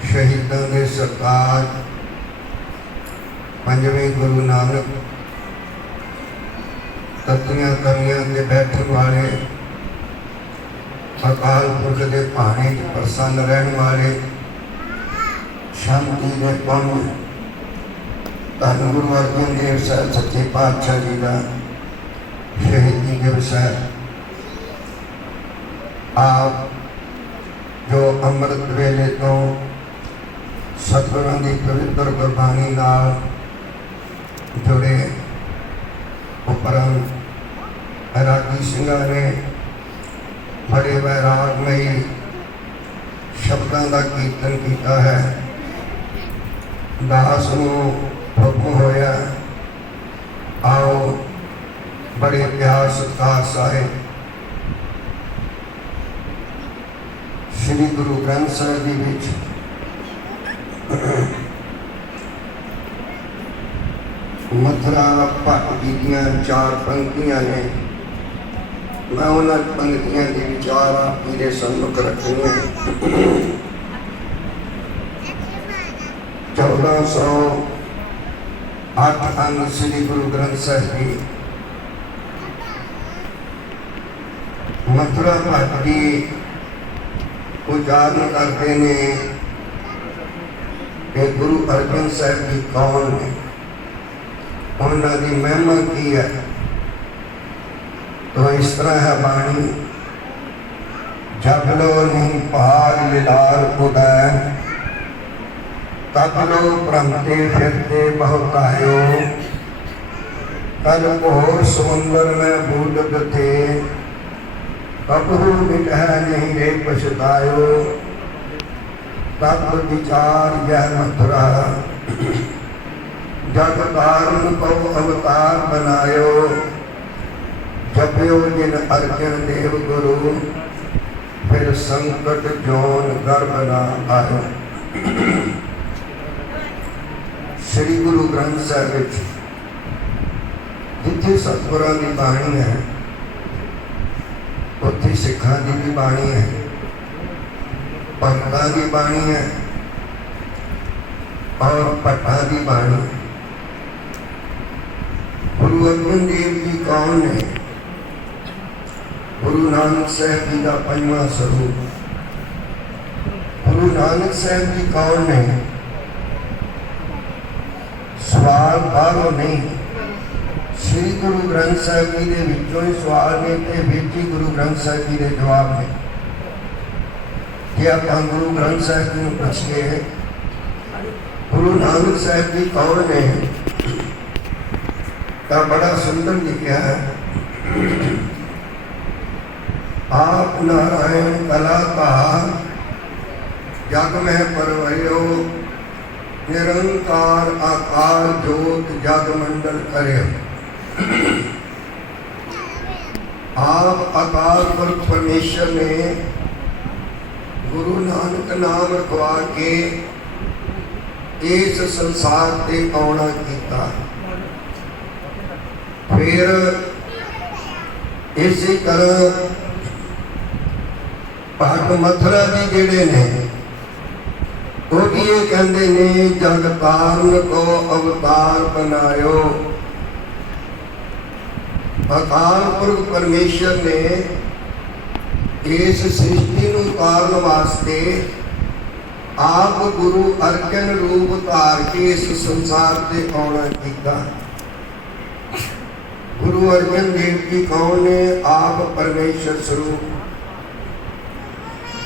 शहीदों के सरताज पंजवें गुरु नानक तत्तियां कमियां के बैठन वाले अकाल पुरख के भाने च प्रसन्न रहने वाले शांति के पुण्य धन गुरु अर्जन देव साहब सच्चे पातशाह जी का शहीदी दिवस है। आप जो अमृत वेले तो सतगुरां की पवित्र गुरबाणी नाल जुड़े उपरंत रागी सिंघां ने बड़े वैरागमयी शब्दों का कीर्तन किया है। दास नूं हुक्म होया, आओ बड़े प्यार सत्कार सारे श्री गुरु ग्रंथ साहिब जी विच मथुरा भट्ट जी दीयां 4 पंक्तियां ने। मैं उन्होंने पंक्तियां के विचार आप मेरे सम्मुख रखे हैं। 1408 अंग श्री गुरु ग्रंथ साहिब जी। मथुरा भट्ट जी उच्चारण करते हैं कि गुरु अर्जन साहब जी कौन है, उन्होंने महिमा की है। तो इस तरह है बाणी, जब लो नहीं पहाड़ लिलार उदय, तब लो भ्रमते फिरते बहुत आयो, कल घोर समुंदर में बूढ़ थे, कबहू मिटह नहीं रे पछतायो, तब विचार यह मथुरा, जग कारण को अवतार बनायो, जपयो जिन अर्जन देव गुरु, फिर संकट जोन गर्भ ना आयो। श्री गुरु ग्रंथ साहिब जिथे सतगुरां की बाणी है, उत्थे सिखां की भी बाणी है, भगतां की बाणी है और भट्टां की बाणी। गुरु अर्जन देव जी कौन है? गुरु नानक साहब जी का 5वां स्वरूप। गुरु नानक साहब जी कौन है? सवाल बाहरों नहीं, श्री गुरु ग्रंथ साहिब जी के विचों ही सवाल ने ते विच ही गुरु ग्रंथ साहिब जी के जवाब ने। कि आप गुरु ग्रंथ साहिब जी को पूछिए गुरु नानक साहब जी कौन है, तो बड़ा सुंदर लिखा है। आप नारायण कलाकार, जग में परवयो, निरंकार आकार जोत जग मंडल करे। आप अकाल पुरख परमेश्वर ने गुरु नानक नाम रखवा के इस संसार से आना किया। फिर इसी तरह भट्ट मथुरा जी जेड़े ने वो भी ये कहते ने, जग कारण को अवतार बनायो। अकाल पुरख परमेश्वर ने इस सृष्टि नूं तारण वास्ते आप गुरु अर्जन रूप धार के इस संसार से आना किया। गुरु अर्जन देव जी कौन ने? आप परमेश्वर स्वरूप,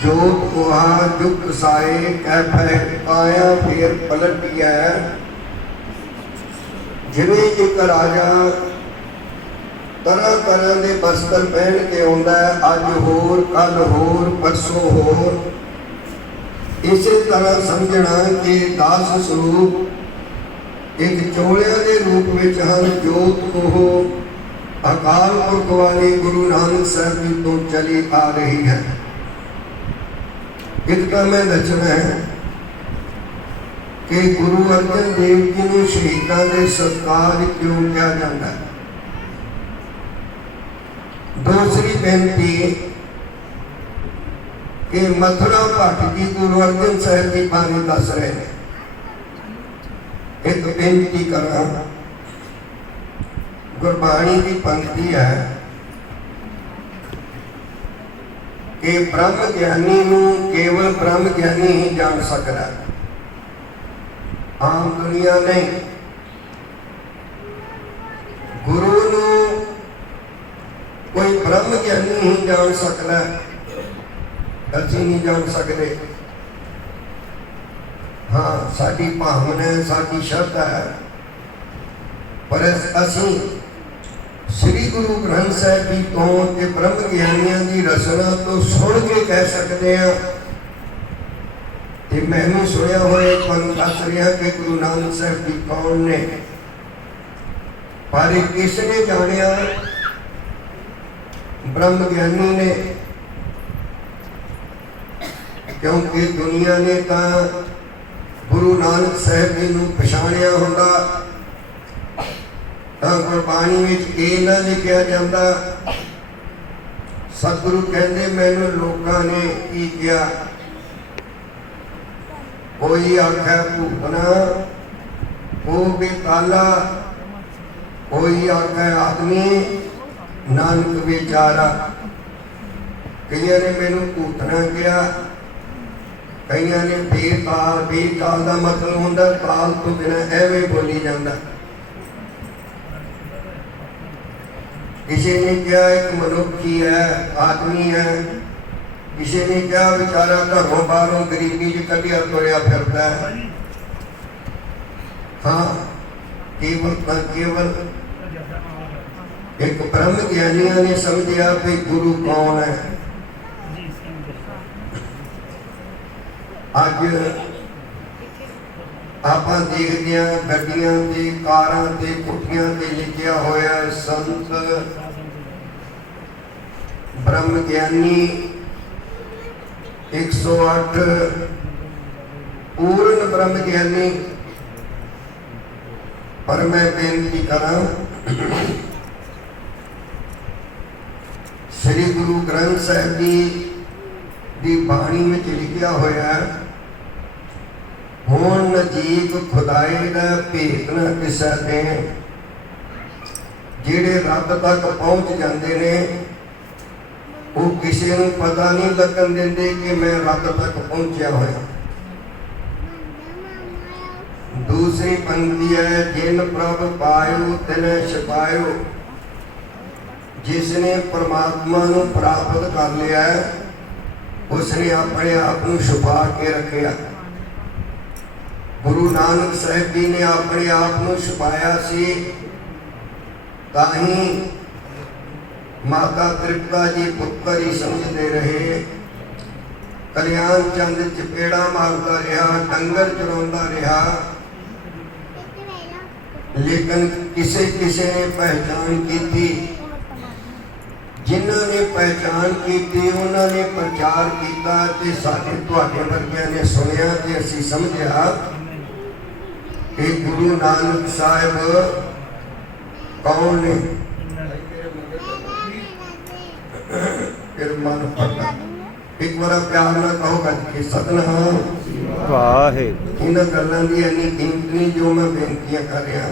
जोत कोहा जुग साए, कैफे आया फिर पलट गया। जिवें एक राजा तरह तरह के बस्तर पहन के आंदा है, अज होर कल होर परसों होर। इसी तरह समझना कि दास स्वरूप एक चोलिया के रूप में हम जोत को अकाल पुरख वाले गुरु नानक साहब जी तो चली आ रही है। इतना मैं दसना है कि गुरु अर्जन देव जी ने शहीदों के सत्कार क्यों किया जाता है। दूसरी बेनती कि मथुरा भट्ट जी गुरु अर्जन साहिब की बाणी दस रहे हैं। एक बेनती करा, गुरबाणी की पंक्ति है कि ब्रह्म ज्ञानी नूं केवल ब्रह्म ज्ञानी ही जान सकता, आम दुनिया नहीं। गुरु नूं कोई ब्रह्म ज्ञानी ही जान सकता, असीं नहीं जान सकते। हाँ, साडी भावना है, साडी श्रद्धा है, पर असीं श्री गुरु ग्रंथ साहिब जी तो ते ब्रह्म ज्ञानियों की रचना तो सुन के कह सकते हैं। ते मैं भी सुनिया होया तुहानूं दस रहा कि गुरु नानक साहिब जी कौन ने, पर किसने जानिया? ब्रह्म ज्ञानी ने, क्योंकि दुनिया ने तो गुरु नानक साहिब जी नूं पछाणिया हुंदा तां गुरबाणी विच इह ना लिखिया जांदा। सतगुरु कहंदे मैनूं लोकां ने की किया, कोई आखे भूतना, वो भी काला, कोई आखे आदमी, नानक बेचारा। कईयां ने मैनूं भूतना किया, कईयां ने बेताल। बेताल का मतलब होंदा ताल तो बिना एवें बोली जाता। किसी ने क्या एक मनुखी है, आदमी है, किसी ने क्या बेचारा घरों बाहरों गरीबी च कटिया तुरया फिरता है। हाँ, केवल का केवल एक ब्रह्म ज्ञानियों ने समझिया कि गुरु कौन है। अज आप देखते हैं गड्डियां ते कारां ते कोठियां ते लिखिया होया संत ब्रह्म ज्ञानी 108 पूर्ण ब्रह्म ज्ञानी। पर मैं बेनती करा, श्री गुरु ग्रंथ साहिब जी की बाणी में लिखिया होया है, हुण नजीक खुदाई दा भेत न किसे दे। जिहड़े रब तक पहुंच जाते ने वो किसी नूं पता नहीं लगन देंदे कि मैं रब तक पहुंचा होया। दूसरी पंक्ति है, जिन प्रभ पायो तिने छपायो। जिसने परमात्मा नूं प्राप्त कर लिया है उसने अपने आप को छुपा के रखा। गुरु नानक साहिब जी ने अपने आप को छुपाया सी, ताही माता तृप्ता जी पुत्र ही समझते रहे। कल्याण चंद चपेड़ा मारता रहा, डंगर चराता रहा, लेकिन किसे किसे ने पहचान की थी। जिन्हों ने पहचान की थी उन्होंने प्रचार किया ते साडे तुहाडे वर्गियां ने सुनिया ते असीं समझिया कि गुरु नानक साहिब कौन ने। फिर मन पड़ता एक बार प्यार ना कहोगा कि सतनाम वाहे। इन गल्लां दी इन्नी कीमत नहीं जो मैं बेनतियां कर रहा।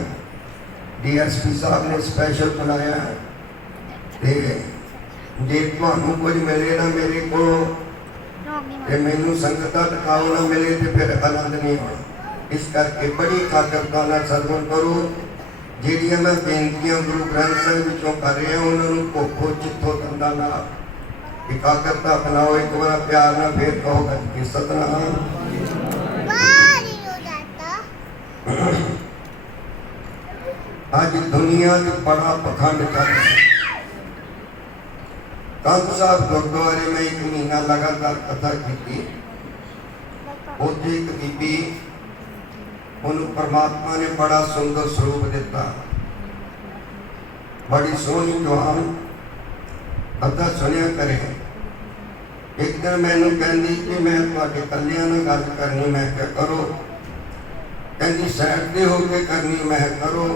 DSP साहब ने स्पैशल बुलाया ते जे तुहानूं कुछ मिले ना मेरे को मैनू संगत का टकाओ ना मिले तो फिर आनंद नहीं होना। इस करके बड़ी एकाग्रता नाल सरवण करो। जिहड़ियां मैं बेनतियां गुरु ग्रंथ साहिब विचों कर रहा उन्होंने भोखो चित्थों दंदा ना एकाग्रता अपनाओ। एक बार प्यार ना फिर कहो कि सतनाम। आज दुनिया च बड़ा पखंड चल रहा है। कंग साहब गुरुद्वारे में एक महीना लगातार कथा की। उत्थे एक बीबी उन्होंने परमात्मा ने बड़ा सुंदर स्वरूप दिता, बड़ी सोहनी जवान कथा सुनिया करे। एक दिन मैनू कहती कि मैं तुहाडे कल्लियां नाल गल करनी। मैं क्या करो? कहती साइड ते होके करनी। मैं करो।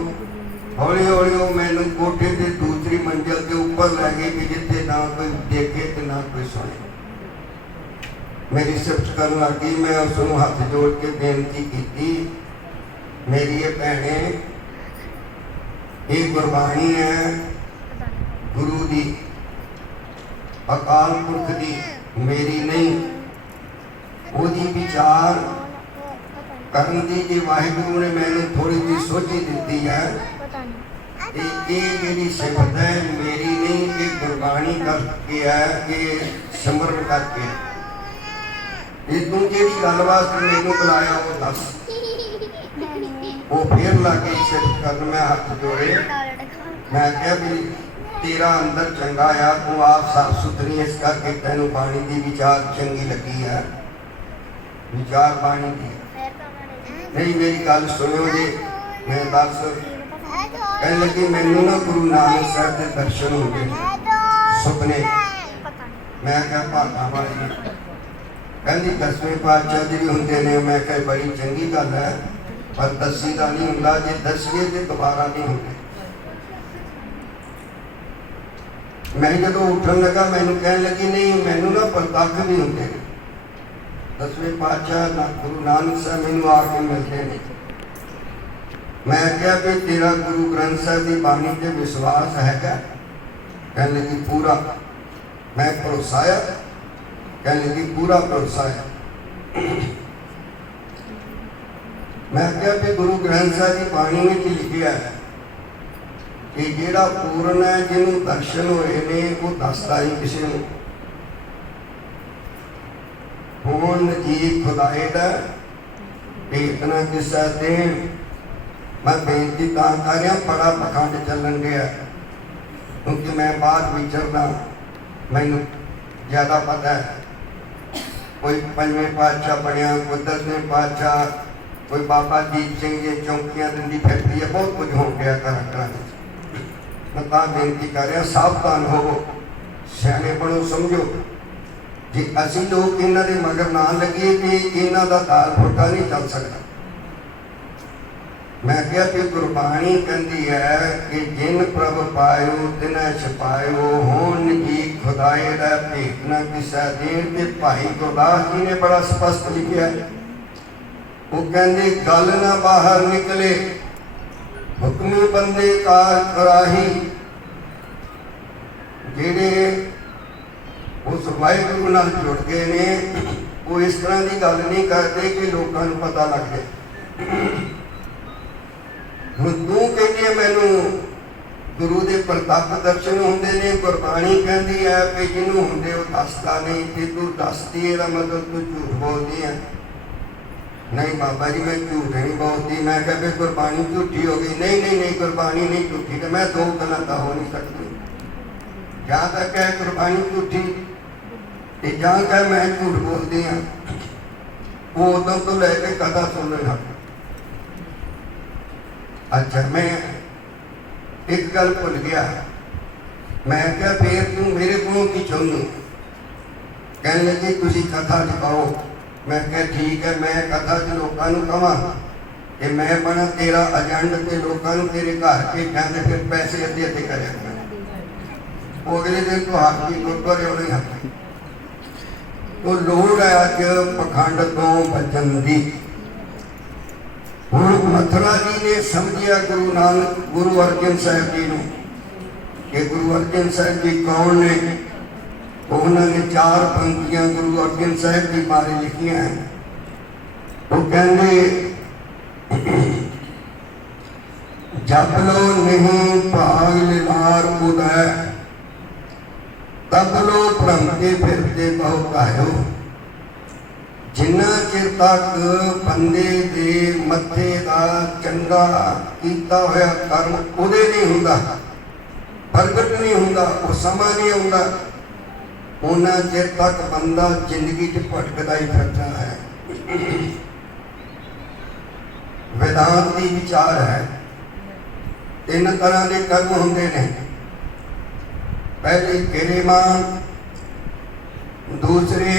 हौली हौली वो मैनू कोठे के दूसरी मंजिल के ऊपर लै गई कि जिथे ना कोई देखे तो ना कोई सुने। मेरी सिफत करन लगी। मैं उसनूं हथ जोड़ के बेनती की, मेरी ये भैणे, ये गुरबाणी है गुरु दी, अकाल पुरख दी, मेरी नहीं। ओदी विचार करन दी जे वाहिगुरु ने मैनू थोड़ी जी सोची दी है। ये जेड़ी सिफत है मेरी नहीं, ये गुरबाणी करके है, ये सिमरन करके। ये तू जेड़ी गल वास्ते मैनू बुलाया वो दस। वो फिर लागे सिफत करन, मैं हाथ जोड़े, मैं क्या भी तेरा अंदर चंगा आ, तू आप साफ सुथरी, इस करके तेनू बाणी दी विचार चंगी लगी है। विचार बाणी दी नहीं, मेरी गल सुनो जी। मैं दस कहने लगी, मैनू ना गुरु नानक साहब के दर्शन होंगे सुपने। मैं क्या भागा वाली कहती 10वें पातशाह जी होंगे ने। मैं क्या बड़ी चंगी गल है, पर दसी का नहीं होंदा, जे दसवे तो दोबारा नहीं होंगे। मैं जो उठन लगा मैनू कह लगी, नहीं मैनू ना प्रतख भी होंगे। 10वें पातशाह गुरु नानक साहब मैनू आके मिलते हैं। मैं क्या भी तेरा गुरु ग्रंथ साहब की बाणी से विश्वास है? कह लगी पूरा। मैं भरोसा है? कह लगी पूरा भरोसा है। मैं क्या भी गुरु ग्रंथ साहब की बाणी में लिखा है कि जेड़ा पूर्ण है, जिन्होंने दर्शन होए ने, वो दसदा ही किसी को। होन जी खुदाए दा भेतना किसा देन। मैं बेनती तां कर रहा, बड़ा पखंड चलन गया, क्योंकि मैं बाहर विचरदा, मैनू ज़्यादा पता है। कोई 5वें पातशाह बनया, कोई 10वें पातशाह, कोई बाबा दीप सिंह जी चौंकियां दिंदी फिरदी है, बहुत कुछ हो गया घर। मैं तां बेनती कर रहा, सावधान हो, सियाने बनो, समझो। जे असी लोग इन्हां दे मगर ना लगिए कि इन्हां दा ताल फुटा नहीं चल सकता। मैं क्या कि गुरबाणी कहती है कि जिन प्रभ पायो तिन्ह छपायो, होन जी खुदाए दा भेट न किसा देन। ते भाई गुरदास जी ने बड़ा स्पष्ट लिखा है। वो कहते गल ना बाहर निकले, हुक्मी बंदे कार कराही। जेड़े उस वाहिगुरु नाल जुड़ गए ने, वो इस तरह की गल नहीं करते कि लोगों को पता लग जाए। हुण तू कहनी मैनू गुरु के प्रतख दर्शन होंगे ने, गुरबाणी कहती है कि जिन्हों होंगे वो दसदा नहीं। कि तू दसदी है मतलब तू झूठ बोलती है। नहीं बाबा जी मैं झूठ नहीं बोलती। मैं क्या गुरबाणी झूठी हो गई? नहीं नहीं नहीं, गुरबाणी नहीं झूठी। तो मैं दो गल्लां तां हो नहीं सकती। जहाँ तक है गुरबाणी झूठी, जहाँ कह मैं झूठ बोलती हाँ, वो उदों तो लैके कथा सुनना। अच्छा मैं एक गल भुल गया। मैं क्या फिर तू मेरे को की चाहनी? कहने लगी तुसी कथा लिखाओ। मैं क्या ठीक है, मैं कथा च लोगों को कहा कि मैं बना तेरा एजेंट, ते लोगों को तेरे घर भेजा, तो फिर पैसे अद्धे अद्धे करे। वो अगले दिन तो हाथ की गुरुद्वारे वाले हाथ। तो लोड़ है अज पखंड तो बचन दी। हुण मथुरा जी ने समझिया गुरु नानक गुरु अर्जन साहब जी ने कि गुरु अर्जन साहब जी कौन ने। तो उन्होंने 4 पंक्तियां गुरु अर्जन साहब जी बारे लिखिया हैं। वो कहते जप लो नहीं भाग लिलार उदय, तब लो भ्रम के फिरते बहुत आयो। जिन्ना चिर तक बंदे दे मथे का चंगा कीता होया कर्म उदे नहीं हुंदा, प्रगट नहीं हुंदा, वो समा नहीं आउंदा, उन्ना चिर तक बंदा जिंदगी च भटकदा ही फिरदा है। वेदांत की विचार है 3 तरह के कर्म होंगे ने। पहले किरेमान, दूसरे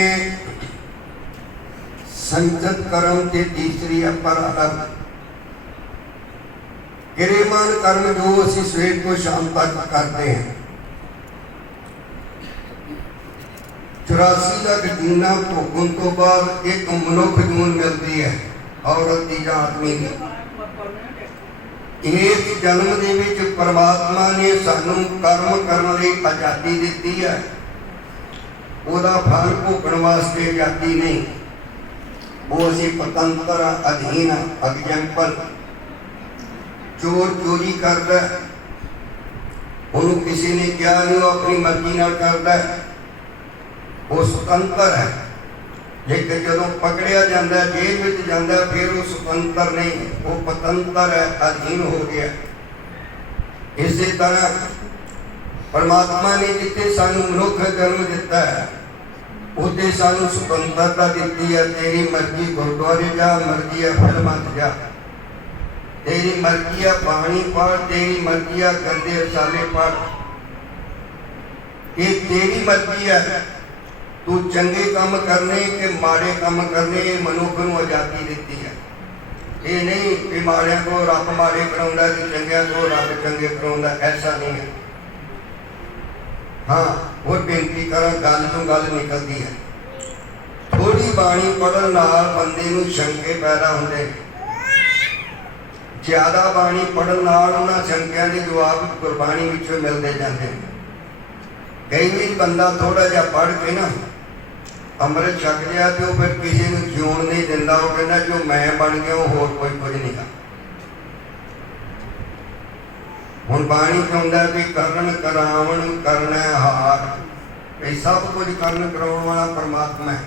संचत कर्म के, तीसरी अपराध। किरेमान कर्म जो असी सवेर को शाम तक करते हैं, 84 ਲੱਖ ਜੂਨਾਂ ਭੋਗਣ ਤੋਂ ਬਾਅਦ ਇੱਕ ਮਨੁੱਖ ਜੂਨ ਮਿਲਦੀ ਹੈ, ਔਰਤ ਦੀ ਜਾਂ ਆਦਮੀ ਦੀ। ਇਸ ਜਨਮ ਦੇ ਵਿੱਚ ਪਰਮਾਤਮਾ ਨੇ ਸਾਨੂੰ ਕਰਮ ਕਰਨ ਲਈ ਆਜ਼ਾਦੀ ਦਿੱਤੀ ਹੈ, ਉਹਦਾ ਫਲ ਭੋਗਣ ਵਾਸਤੇ ਆਜ਼ਾਦੀ ਨਹੀਂ। ਉਹ ਅਸੀਂ ਪਤੰਤਰ ਅਧੀਨ। ਐਗਜ਼ੈਂਪਲ, ਚੋਰ ਚੋਰੀ ਕਰਦਾ, ਉਹਨੂੰ ਕਿਸੇ ਨੇ ਕਿਹਾ ਨਹੀਂ, ਉਹ ਆਪਣੀ ਮਰਜ਼ੀ ਨਾਲ ਕਰਦਾ, ਉਹ ਸੁਤੰਤਰ ਹੈ। ਲੇਕਿਨ ਜਦੋਂ ਪਕੜਿਆ ਜਾਂਦਾ, ਜੇਲ੍ਹ ਵਿੱਚ ਜਾਂਦਾ, ਫਿਰ ਉਹ ਸੁਤੰਤਰ ਨਹੀਂ, ਉਹ ਪਤੰਤਰ ਹੈ, ਅਧੀਨ ਹੋ ਗਿਆ। ਇਸੇ ਤਰ੍ਹਾਂ ਪਰਮਾਤਮਾ ਨੇ ਜਿੱਥੇ ਸਾਨੂੰ ਮਨੁੱਖ ਜਨਮ ਦਿੱਤਾ ਹੈ, ਉੱਥੇ ਸਾਨੂੰ ਸੁਤੰਤਰਤਾ ਦਿੱਤੀ ਹੈ। ਤੇਰੀ ਮਰਜ਼ੀ ਗੁਰਦੁਆਰੇ ਜਾ, ਮਰਜ਼ੀ ਹੈ ਫਿਲਮਾਂ 'ਚ ਜਾ, ਤੇਰੀ ਮਰਜ਼ੀ ਹੈ ਬਾਣੀ ਪੜ੍ਹ, ਤੇਰੀ ਮਰਜ਼ੀ ਹੈ ਗੰਦੇ ਰਸਾਲੇ ਪੜ੍ਹ, ਇਹ ਤੇਰੀ ਮਰਜ਼ੀ ਹੈ। ਤੂੰ ਚੰਗੇ ਕੰਮ ਕਰਨੇ ਕਿ ਮਾੜੇ ਕੰਮ ਕਰਨੇ, ਇਹ ਮਨੁੱਖ ਨੂੰ ਆਜ਼ਾਦੀ ਦਿੱਤੀ ਹੈ। ਇਹ ਨਹੀਂ ਕਿ ਮਾੜਿਆਂ ਤੋਂ ਰੱਬ ਮਾੜੇ ਕਰਾਉਂਦਾ ਤੇ ਚੰਗਿਆਂ ਤੋਂ ਰੱਬ ਚੰਗੇ ਕਰਾਉਂਦਾ, ਐਸਾ ਨਹੀਂ ਹੈ। ਹਾਂ, ਉਹ ਬੇਨਤੀ ਕਰਾਂ, ਗੱਲ ਤੋਂ ਗੱਲ ਨਿਕਲਦੀ ਹੈ। ਥੋੜੀ ਬਾਣੀ ਪੜ੍ਹਨ ਨਾਲ ਬੰਦੇ ਨੂੰ ਸ਼ੰਕੇ ਪੈਦਾ ਹੁੰਦੇ ਨੇ, ਜ਼ਿਆਦਾ ਬਾਣੀ ਪੜ੍ਹਨ ਨਾਲ ਉਹਨਾਂ ਸ਼ੰਕਿਆਂ ਦੇ ਜਵਾਬ ਗੁਰਬਾਣੀ ਵਿੱਚੋਂ ਮਿਲਦੇ ਜਾਂਦੇ ਨੇ। ਕਈ ਵਾਰੀ ਬੰਦਾ ਥੋੜਾ ਜਿਹਾ ਪੜ੍ਹ ਕੇ ਨਾ ਅੰਮ੍ਰਿਤ ਛਕ ਲਿਆ ਤੇ ਉਹ ਫਿਰ ਕਿਸੇ ਨੂੰ ਜਿਉਣ ਨਹੀਂ ਦਿੰਦਾ। ਉਹ ਕਹਿੰਦਾ ਜੋ ਮੈਂ ਬਣ ਗਿਆ ਉਹ ਹੋਰ ਕੋਈ ਕੁਝ ਨਹੀਂ ਗਾ। ਹੁਣ ਬਾਣੀ ਚਾਹੁੰਦਾ ਵੀ ਕਰਨ ਕਰਾਵਣ ਕਰਨਾ ਹਾਰ, ਇਹ ਸਭ ਕੁਝ ਕਰਨ ਕਰਾਉਣ ਵਾਲਾ ਪਰਮਾਤਮਾ ਹੈ।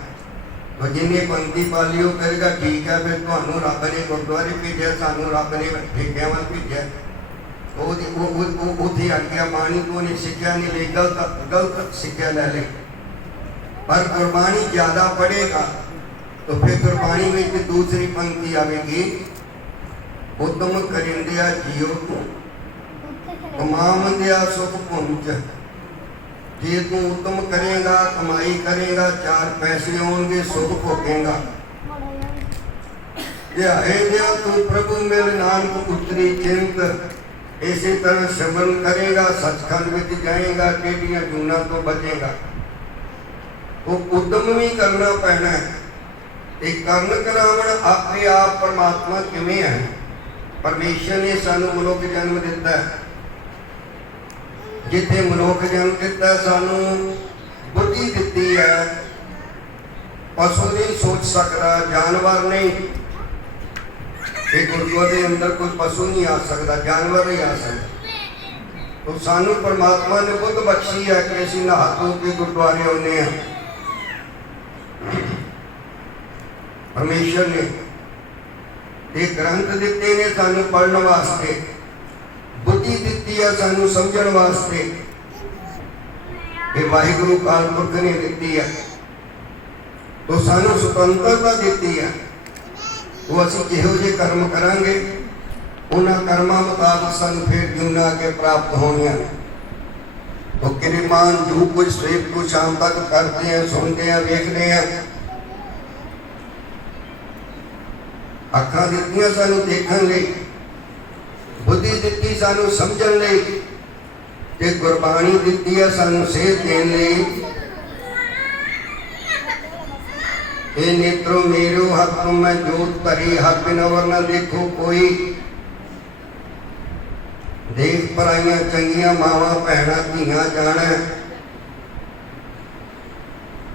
तो जिन्हें पंक्ति पाली वो कहेगा ठीक है, फिर ਤੁਹਾਨੂੰ ਰੱਬ ਨੇ ਗੁਰਦੁਆਰੇ ਭੇਜਿਆ, ਸਾਨੂੰ ਰੱਬ ਨੇ ਠੇਕਿਆਂ ਵੱਲ ਭੇਜਿਆ। ਉੱਥੇ ਆ ਗਿਆ ਬਾਣੀ ਤੋਂ ਨੇ ਸਿੱਖਿਆ ਨਹੀਂ ਲਈ, ਗਲਤ ਸਿੱਖਿਆ ਲੈ ਲਈ। पर गुरबाणी ज़्यादा पढ़ेगा तो फिर गुरबाणी में दूसरी पंक्ति आएगी, उत्तम करिंदिया जियो तू कमावंदिया सुख पुंज। जे तू उत्तम करेगा, कमाई करेगा, चार पैसे होंगे, सुख भोगेगा। तू प्रभु मिल नानक उतरी चिंत। इसी तरह सिमरन करेगा, सचखंड में जाएगा, टेढ़ियां जूना तो बचेगा। तो उद्यम भी करना पैना है। एक करण करावण अपने आप परमात्मा किवें है? परमेश्वर ने सानू मनुख जन्म दिता है, जिथे मनुख जन्म दिता सानू बुद्धि दिती है। पशु नहीं सोच सकता, जानवर नहीं। एक गुरद्वारे के अंदर कोई पशु नहीं आ सकता, जानवर नहीं आ सकता। तो सानू परमात्मा ने बुद्ध बख्शी है कि असीं नहा धो के गुरद्वारे आउंदे हां। परमेश्वर ने एक ग्रंथ दिते ने सानू पढ़ने वास्ते, बुद्धि दिती है सानू समझण वास्ते। ये वाहिगुरु काल पुरख ने दिती है। तो सानू स्वतंत्रता दिती है। वो असीं जिहो जे कर्म करांगे उन्हां कर्मां मुताबिक सानू फिर जूना के प्राप्त होणियां। तो किरमान जो कुछ सवेर को शाम तक करते हैं, सुनते हैं, देखते हैं। अखां दित्तियां सानू देखण लई, बुद्धि दित्ती सानू समझण लई, ते गुरबाणी दित्ती है सानू सेध देण लई। ए नेत्रो मेरो हक मैं जोत धरी, हक बिन अवर न देखो कोई। देख पराइयां चंगियां मावां भैणां धीआं जाणै।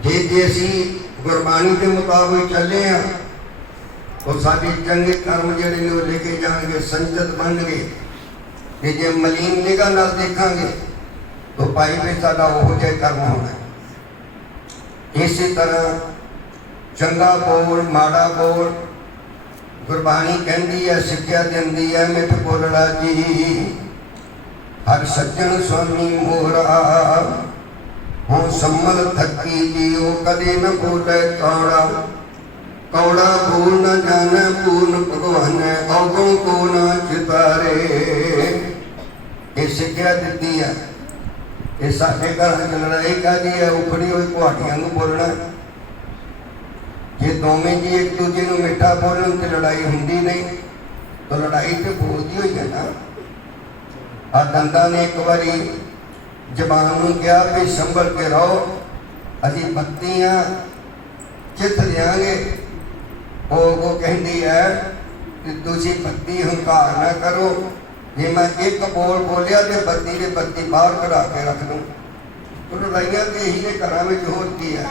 जे असीं गुरबाणी के मुताबिक चले हाँ तो साडे चंगे कर्म जिहड़े ने वो लेके जाएंगे, संचत बनणगे। ते जे मलीन निगाह नाल देखांगे तो भाई फिर साडा ओहो जिहा कर्म होना। इसी तरह चंगा बोल, माड़ा बोल, गुरबाणी कहती है, सिक्ख्या दिंदी है, मिठ बोलड़ा जी। हर सज्जन स्वामी मोरा हो सम्मल थकी जियो, कदे न बोले कौड़ा। कौड़ा बोल न जाने पूर्ण भगवान, अवगुण को न चितारे। ये सिक्ख्या दिती है। ये साडे घर लड़ाई काहदी है? उखड़ी हुई कुहाड़ियां नूं बोलना। जे दोवें जी एक दूजे नूं मिठा बोलन तो लड़ाई हुंदी नहीं। तो लड़ाई तो बोलती हुई है ना। आ दंदा ने एक बारी जबान नूं कहा भी संभल के रहो, ਅਸੀਂ ਬੱਤੀਆਂ ਚਿੱਤ ਦਿਆਂਗੇ। ਉਹ ਕਹਿੰਦੀ ਹੈ ਕਿ ਤੁਸੀਂ ਬੱਤੀ ਹੰਕਾਰ ਨਾ ਕਰੋ, ਜੇ ਮੈਂ ਇੱਕ ਬੋਲ ਬੋਲਿਆ ਤੇ ਬੱਤੀ ਦੇ ਬੱਤੀ ਬਾਹਰ ਕਢਾ ਕੇ ਰੱਖ ਦੂੰ। ਲੜਾਈਆਂ ਤੇ ਇਹੀ ਨੇ ਘਰਾਂ ਵਿੱਚ, ਹੋਰ ਕੀ ਹੈ।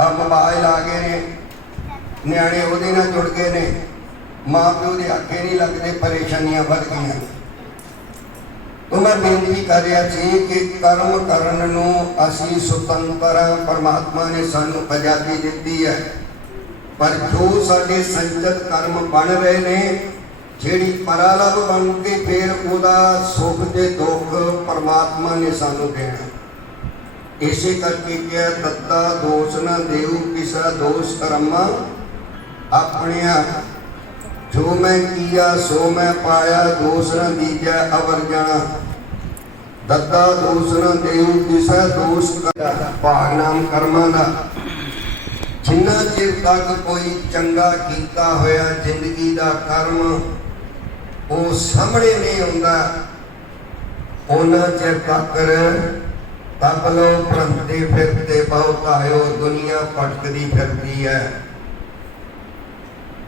ਆ ਮੋਬਾਈਲ ਆ ਗਏ ਨੇ, ਨਿਆਣੇ ਉਹਦੇ ਨਾਲ ਜੁੜ ਗਏ ਨੇ, ਮਾਂ ਪਿਓ ਦੇ ਆਖੇ ਨਹੀਂ ਲੱਗਦੇ, ਪਰੇਸ਼ਾਨੀਆਂ ਵੱਧ ਗਈਆਂ। तो मैं बेनती कर रहा थी कि कर्म करन नूं असीं सुतंत्र, परमात्मा ने सानू आजादी दी है, पर जो साडे संचित कर्म बन रहे ने, जेड़ी परालभ बन के फिर उहदा सुख ते दुख परमात्मा ने सानू देना। इसे करके क्या दत्ता दोष न देऊ किसा दोष कर्मा अपने, जो मैं किया सो मैं पाया, दोष न दीजै अवर जाना। दत्ता दोष न देऊ किसा दोष भाग नाम कर्मां दा। जिन्ना चिर तक कोई चंगा कीता होया जिंदगी दा कर्म वो सामने नहीं आउंदा, उन्ना चिर तक तब लो भ्रमते फिरते बहुत आयो, दुनिया भटकदी फिरती है।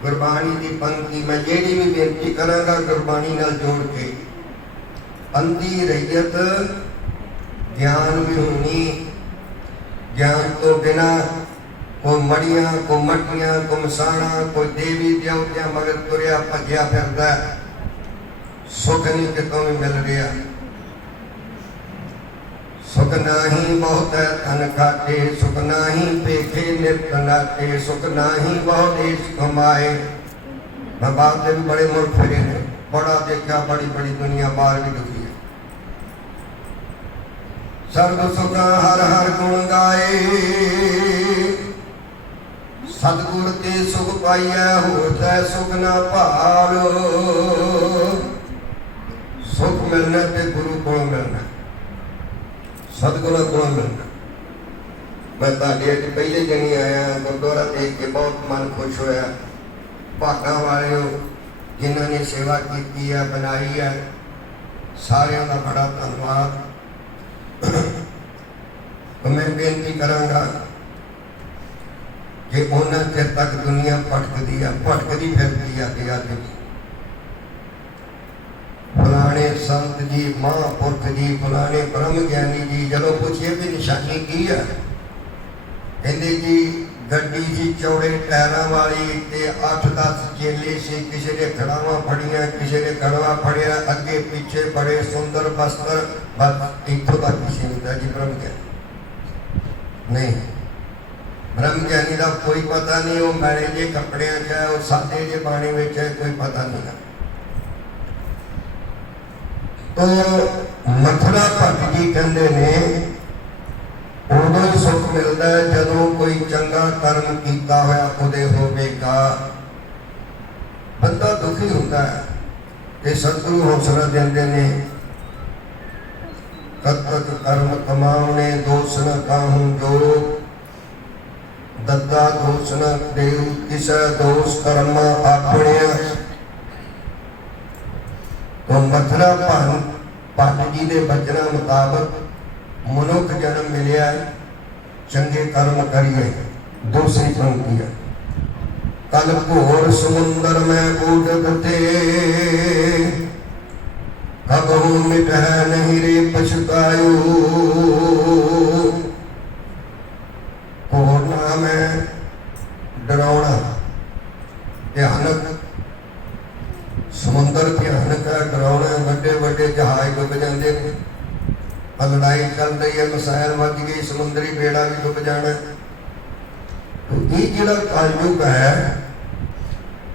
गुरबाणी की पंक्ति मैं जेड़ी भी बेनती करांगा गुरबाणी नाल जोड़ के, अंधी रैयत ज्ञान भी होनी, ज्ञान तो बिना कोई मड़ियां को मटियां को मसाणा कोई देवी देवतियां मगर तुरया भजया फिरदा, सुख नहीं कितों भी मिल रहा। सुख नाही बहुत है धन खाते, सुख नाही पेखे नित नाते, सुख नाही बहुत देश कमाए। मैं बाहर से भी बड़े मुल्क फिरे ने, बड़ा देखा, बड़ी बड़ी दुनिया बाहर भी दुखी है। सर्व सुख हर हर गुण गाए, सतगुर ते सुख पाइए होता सुख ना भाल। सुख मिलना ते गुरु को मिलना, सतगुरु को मिलना। मैं ताड़े पहले दिन ही आया, गुरुद्वारा देख के बहुत मन खुश होया। भागा वाले हो जिन्होंने सेवा की है, बनाई है, सारियों का बड़ा धन्यवाद। तो मैं बेनती करांगा कि उन्ना चिर तक दुनिया भटकदी है, भटकदी फिरती है कि अज फलाने संत जी, महापुरख जी, फलाने ब्रह्म ज्ञानी जी, जदों पूछिए भी निशानी की है, कहते जी गड्डी सी चौड़े टायरों वाली ते 8-10 चेले से, किसी ने खड़ावा फड़िया, किसी ने कड़वा फड़िया, अगे पीछे बड़े सुंदर वस्त्र, बस इतों तक किसी नहीं जी ब्रह्म ज्ञानी नहीं। ब्रह्म ज्ञानी का कोई पता नहीं, वो मैले जे कपड़े च, वो सादे जे बाणी में है, कोई पता नहीं। तो मथुरा भट्ट जी कहते ने उदों ही सुख मिलता है जदों कोई चंगा कर्म किया होया उदे होवेगा। बंदा दुखी होता है कि सतगुरु हौसला देंदे ने, कद तक कर्म कमावने दोष न काहूं जो, दत्ता दोष न देऊ किसा दोष कर्मा अपने। तो मथुरा भट्ट जी के बचना मुताबक मनुख जन्म मिले, चंगे कर्म करिए। दूसरी पंक्ति है, कल घोर समुंदर में बूढ़ थे, कबहू मिटह नहीं रे पछतायो। घोर नाम है डरावना, भयानक समुंदर भयानक है, डरावना। बड़े बड़े जहाज डुब जाते हैं, लड़ाई चल रही है, मिसाइल वज गई, समुद्री बेड़ा भी डुब जाना। तो ये जो कलयुग है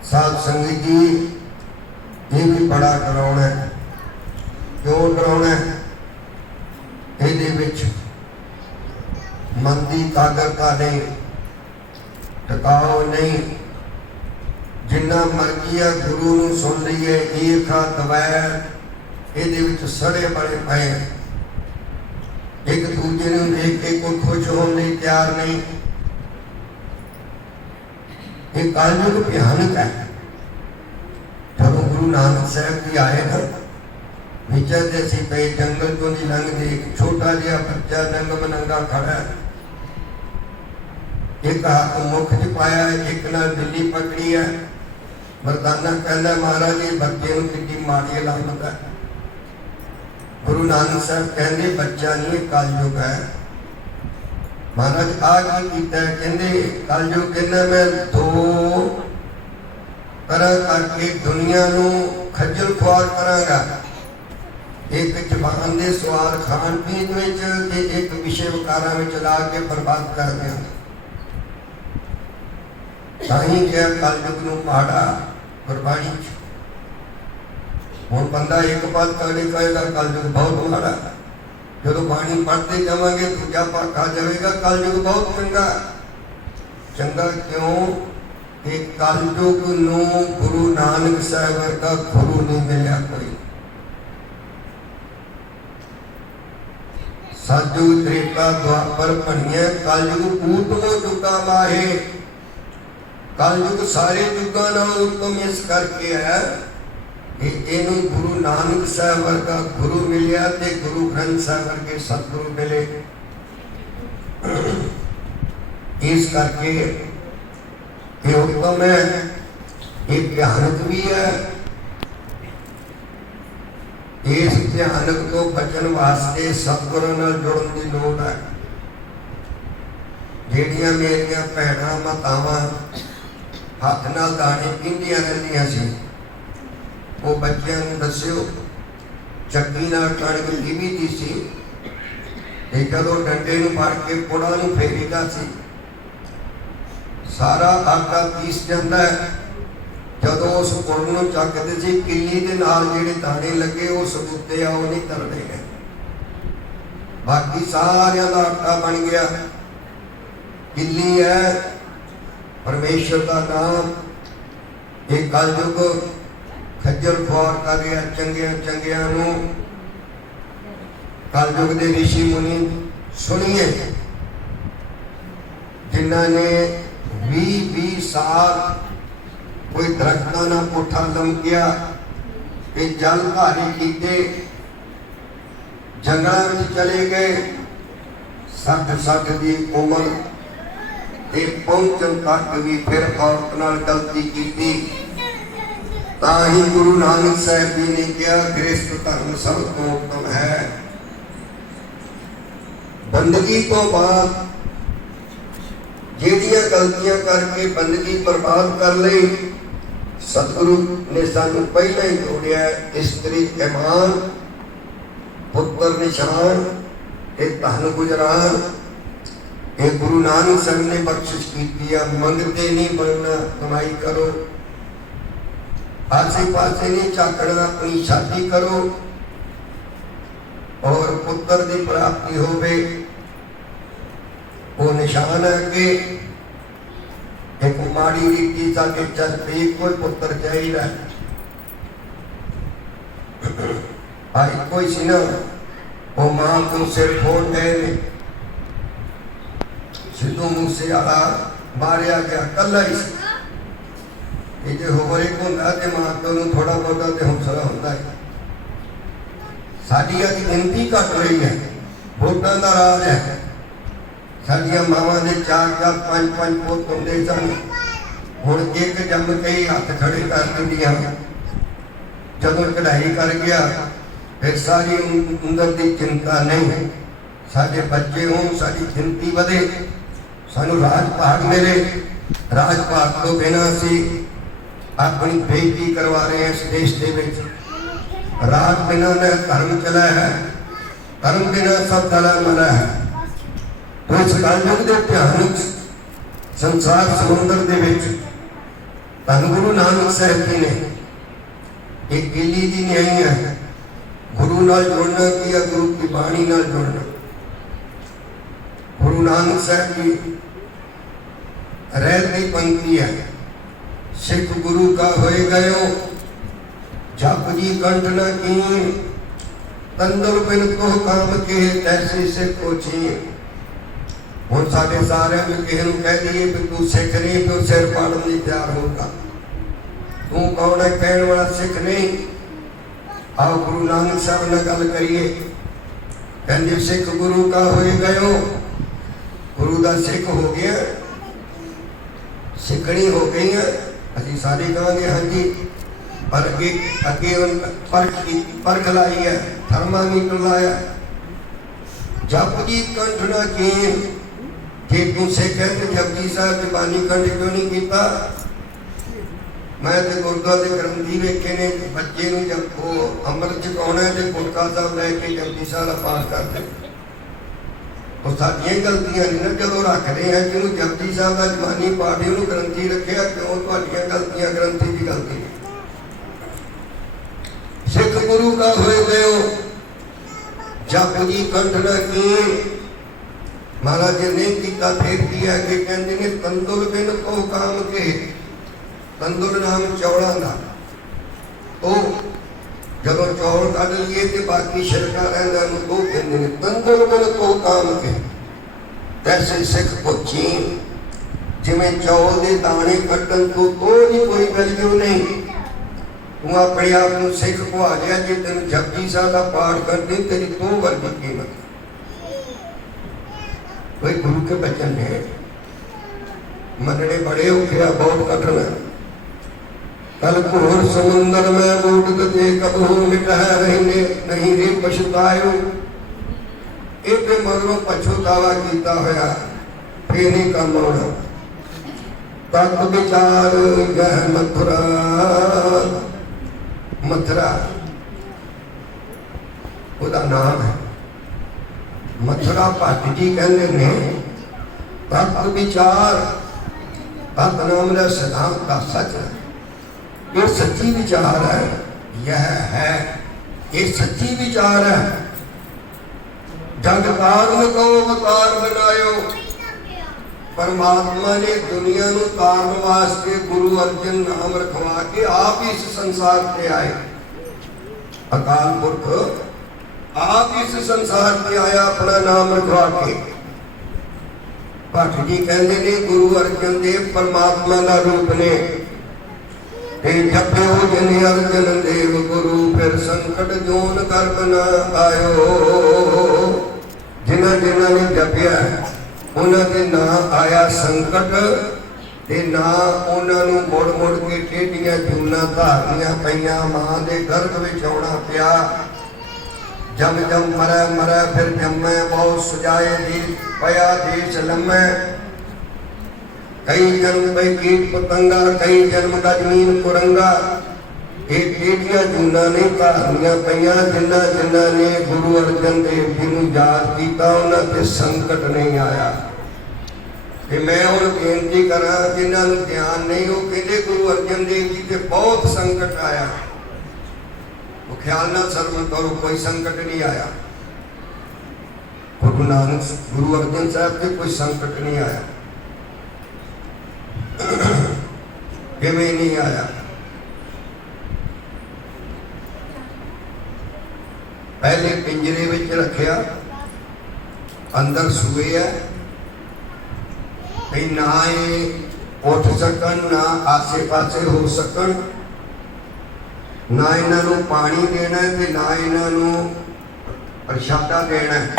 साध संगत जी, ये भी बड़ा डरावना है। क्यों डरावना है? ये मन की कागरता नहीं, टिकाव नहीं, जिन्ना मर्जी है गुरु नूं सुन लीए, ईर्खा दवैर ये सड़े बड़े पे, एक दूजे नूं देख के कोई खुश होने लिए तैयार नहीं। ये कलयुग भयानक है। जब गुरु नानक साहब जी आए ना, विचरते सी पे जंगल तो नहीं लंघते, एक छोटा जिहा बच्चा नंगा मनंगा खड़ा है, एक हाथ मुख च पाया, एक नाल बिल्ली पकड़ी है। मरदाना कहता महाराज ये बच्चे नूं कितनी माड़ी लानत है। गुरु नानक साहब कहते बच्चा नहीं कलयुग है। महाराज आ की कीता है? कहते कलयुग कहना मैं दो तरह करके दुनिया नूं खज्जल खुआर करांगा। एक जबान दे स्वाद खान पीन विच ते एक विषय विकारां विच ला के बर्बाद कर देंगे। ताही क्या कलयुग नूं माड़ा गुरबाणी हुण बंदा एक बात कहे कहेगा कलयुग बहुत माड़ा। जो बाणी पढ़ते जावांगे दूजा पाठ आ जाएगा कलयुग बहुत चंगा। चंगा क्यों कि कलयुग नूं गुरु नानक साहब वर्गा गुरु नहीं मिलिया कोई। सतयुग त्रेता द्वापर भणिया कलयुग ऊतमो जुगा माहे। कलयुग सारे युगों नाल उत्तम इस करके है कि इनू गुरु नानक साहब वर्गा गुरु मिलिया ते गुरु ग्रंथ साहब वर्गे सतगुरु मिले। इस करके ये उत्तम है, ये भयानक भी है। इस भयानक तो बचन वास्ते सतगुरु नाल जुड़न की लोड़ है। जेड़ियां मेरियां भैणां मातावां हाथ नाल दाने पींदियां रहिंदियां सी, वो बच्चों नूं दस्सिओ चक्की नाल कणक पीवीदी सी ते जदों डंडे नूं फड़ के पुड़ा नूं फेरीदा सी सारा आटा पीस जांदा है। जदों उस पुड़ नूं चकदे सी किल्ली दे नाल जिहड़े दाने लगे वो सबूते आ वो नहीं तरदे ने, बाकी सारियां दा आटा बन गया। किल्ली है परमेश्वर का नाम। एक कलयुग खज्जल खुआर कर रहा चंगिया चंगिया नूं। कलयुग के ऋषि मुनि सुनिए जिन्हां ने 20-20 साल कोई दरख्तां ना कोठा लमकिया ते जल धारे कीते, जंगलों में चले गए। 60 की उम्र ते पहुंचन तक भी फिर औरत नाल गलती की। ताही गुरु नानक साहब जी ने कहा गृहस्थ धर्म सब तो उत्तम है। बंदगी तो बाद जेड़ियां गलतियां करके बंदगी बर्बाद कर ली, सतगुरु ने सानू पहले ही जोड़िया स्त्री ईमान, पुत्र निशान, धन गुजरान। ये गुरु नानक साहब ने बख्शिश की है। मंगते नहीं बनना, कमाई करो, आसे पासे नहीं झाकना, अपनी शादी करो और पुत्र की प्राप्ति होवे। वो निशान है कि एक माड़ी रीति साडे चल पई, कोई पुत्र चाहिए। भाई कोई सी ना वो मां को सिर फोड़ गए, सिद्धू मूसे वाला मारिया गया कला ही। जो होर एक होंदा ते मां प्यो नूं थोड़ा बहुता ते हौसला होंदा है। साडी अज गिनती घट रही है, वोटां दा राज है। साडियां मावां दे 4-4 5-5 पुत हुंदे सन, हुण एक जम के ही हथ खड़े कर दिंदियां। जदों चढ़ाई कर गया फिर सारी अंदर की चिंता नहीं। साडे बच्चे होण, साडी गिनती वधे, सानू राजपाट मिले। राजपाट तो बिना असीं अपनी बेइज्जती करवा रहे हैं इस देश के विच। राज बिना न धर्म चला है, धर्म बिना सब चला मरा है। तो इस कलयुग के भयानक संसार समुद्र के विच धन गुरु नानक साहब जी ने एक गिली दी न्याई है। गुरु नाल जुड़ना किया, गुरु की बाणी नाल जुड़ना। गुरु नानक साहब जी रहती पंक्ति है, सिख गुरु का होए गयो जप जी कंठ न कीन, तंदुर बिन तो काम के तैसे सिख को छीन। हुण साडे सारे भी किसी नूं कह दईए भी तू सिख नहीं तो सिर पाड़न लई तैयार होगा। तू कौन है कहण वाला? सिख नहीं। आओ गुरु नानक साहब नाल गल करिए। कहंदे सिख गुरु का होए गयो, गुरु दा सिख हो गया। ਸਿੱਖਣੀ ਹੋ ਗਈ ਹੈ, ਅਸੀਂ ਸਾਰੇ ਕਹਾਂਗੇ ਹਾਂਜੀ, ਪਰ ਅੱਗੇ ਪਰਖ ਲਾਈ ਹੈ, ਥਰਮਾਮੀਟਰ ਲਾਇਆ। ਜਪਜੀ ਕੰਠ ਨਾ ਕੀਨ, ਜੇ ਤੂੰ ਸਿੱਖ ਹੈ ਤੇ ਜਪਜੀ ਸਾਹਿਬ ਦੀ ਬਾਣੀ ਕੰਠ ਕਿਉਂ ਨਹੀਂ ਕੀਤਾ? ਮੈਂ ਤੇ ਗੁਰਦੁਆਰੇ ਦੇ ਗ੍ਰੰਥੀ ਵੇਖੇ ਨੇ, ਬੱਚੇ ਨੂੰ ਜਦ ਉਹ ਅੰਮ੍ਰਿਤ ਛਕਾਉਣਾ ਤੇ ਗੁਟਕਾ ਸਾਹਿਬ ਲੈ ਕੇ ਜਪਜੀ ਸਾਹਿਬ ਦਾ ਪਾਠ ਕਰਦੇ। ਉਹ ਸਾਡੀਆਂ ਗਲਤੀਆਂ ਨਹੀਂ ਨਾ, ਜਦੋਂ ਰੱਖਦੇ ਆ ਜਿਹਨੂੰ ਜਪਜੀ ਸਾਹਿਬ ਦਾ ਜਮਾਨੀ ਪਾਠੀ ਉਹਨੂੰ ਗ੍ਰੰਥੀ ਰੱਖਿਆ, ਕਿਉਂ? ਤੁਹਾਡੀਆਂ ਗਲਤੀਆਂ ਗ੍ਰੰਥੀ ਦੀ ਗਲਤੀ। ਸਿੱਖ ਗੁਰੂ ਕਾ ਹੋਏ ਗਏ ਜਪਜੀ ਕੰਠ ਨਾ ਕੀਨ। ਮਹਾਰਾਜ ਨੇ ਕੀਤਾ ਫੇਰ ਕੀ ਹੈ ਕਿ ਕਹਿੰਦੇ ਨੇ ਤੰਦੁਲ ਬਿਨ ਕੋ ਕਾਮ ਕੇ, ਤੰਦੁਲ ਨਾਮ ਚੌਲਾਂ ਦਾ, ਉਹ ਜਦੋਂ ਚੌਲ ਕੱਢ ਲਈਏ ਤੇ ਬਾਕੀ ਛਿਲਕਾ ਰਹਿੰਦਾ ਨੂੰ ਉਹ ਕਹਿੰਦੇ ਨੇ ਤੰਦੁਲ ਬਿਨ ਕੋ ਕਾਮ ਕੇ। ਤੈਸੇ ਸਿੱਖ ਪੁੱਛੀ, ਜਿਵੇਂ ਚੌਲ ਦੇ ਦਾਣੇ ਕੱਢਣ ਤੋਂ ਕੋਈ ਵੈਲਿਊ ਨਹੀਂ। ਤੂੰ ਆਪਣੇ ਆਪ ਨੂੰ ਸਿੱਖ ਕਹਾ ਲਿਆ, ਜੇ ਤੈਨੂੰ ਜਪਜੀ ਸਾਹਿਬ ਦਾ ਪਾਠ ਕਰਦੀ ਤੇਰੀ ਦੋ ਵਰਗੀ ਕੀਮਤ। कोई गुरु के बचन है, मनने बड़े औखे बहुत कठिन है। कल घोर समुंदर में बूट दे कबहू मिटह रहने नहीं रे पछतायो। एक मगरों पछतावा कीता होया फिर नहीं काम आना। तक विचार यह मथुरा, मथुरा उसका नाम है। मथुरा भट्ट जी कहते ने तत्व विचार, तत् नाम का सिद्धांत का सच है, ये सच्ची विचार है, यह है ये सच्ची विचार है। जग तारण को अवतार बनायो, परमात्मा ने दुनिया को तारण वास्ते गुरु अर्जन नाम रखवा के आप इस संसार से आए। अकाल पुरख आप इस संसार में आया अपना नाम रखवा के। भट्ट जी कहते ने गुरु अर्जन देव परमात्मा का रूप ने, जप्यो जिन अर्जन देव गुरु फिर संकट जोन गर्भ न आयो। जिन्होंने जिन्होंने जपिया उन्होंने ना आया संकट ते ना उन्होंने मुड़ मुड़ के टेढ़ियां जूना धारनियां पईयां, मां के गर्भ में आउणा पिया। जम जम मरै मरै फिर जमै, बहुत सजाए देश पया देश लम्मै। कई जन्म पे कीट पतंगा, कई जन्म का जमीन कुरंगा। एक टेढ़ियां जूना ने धारनियां पईयां, जिन्ना जिन्ना ने गुरु अर्जन देव जी नूं याद कीता उन्हां ते संकट नहीं आया। ते मैं हुण बेनती करा जिन्हां नूं ध्यान नहीं, वो कहंदे गुरु अर्जन देव जी ते बहुत संकट आया। वो ख्याल ना सरवण करो, कोई संकट नहीं आया। गुरु नानक गुरु अर्जन साहब के कोई संकट नहीं आया। किवें नहीं आया? पहले पिंजरे विच रखिया, अंदर सूए है, कहीं ना उठ सकन, ना आसे पासे हो सकन, ना इन्हों पानी देना है ना इन्हों प्रशादा देना है।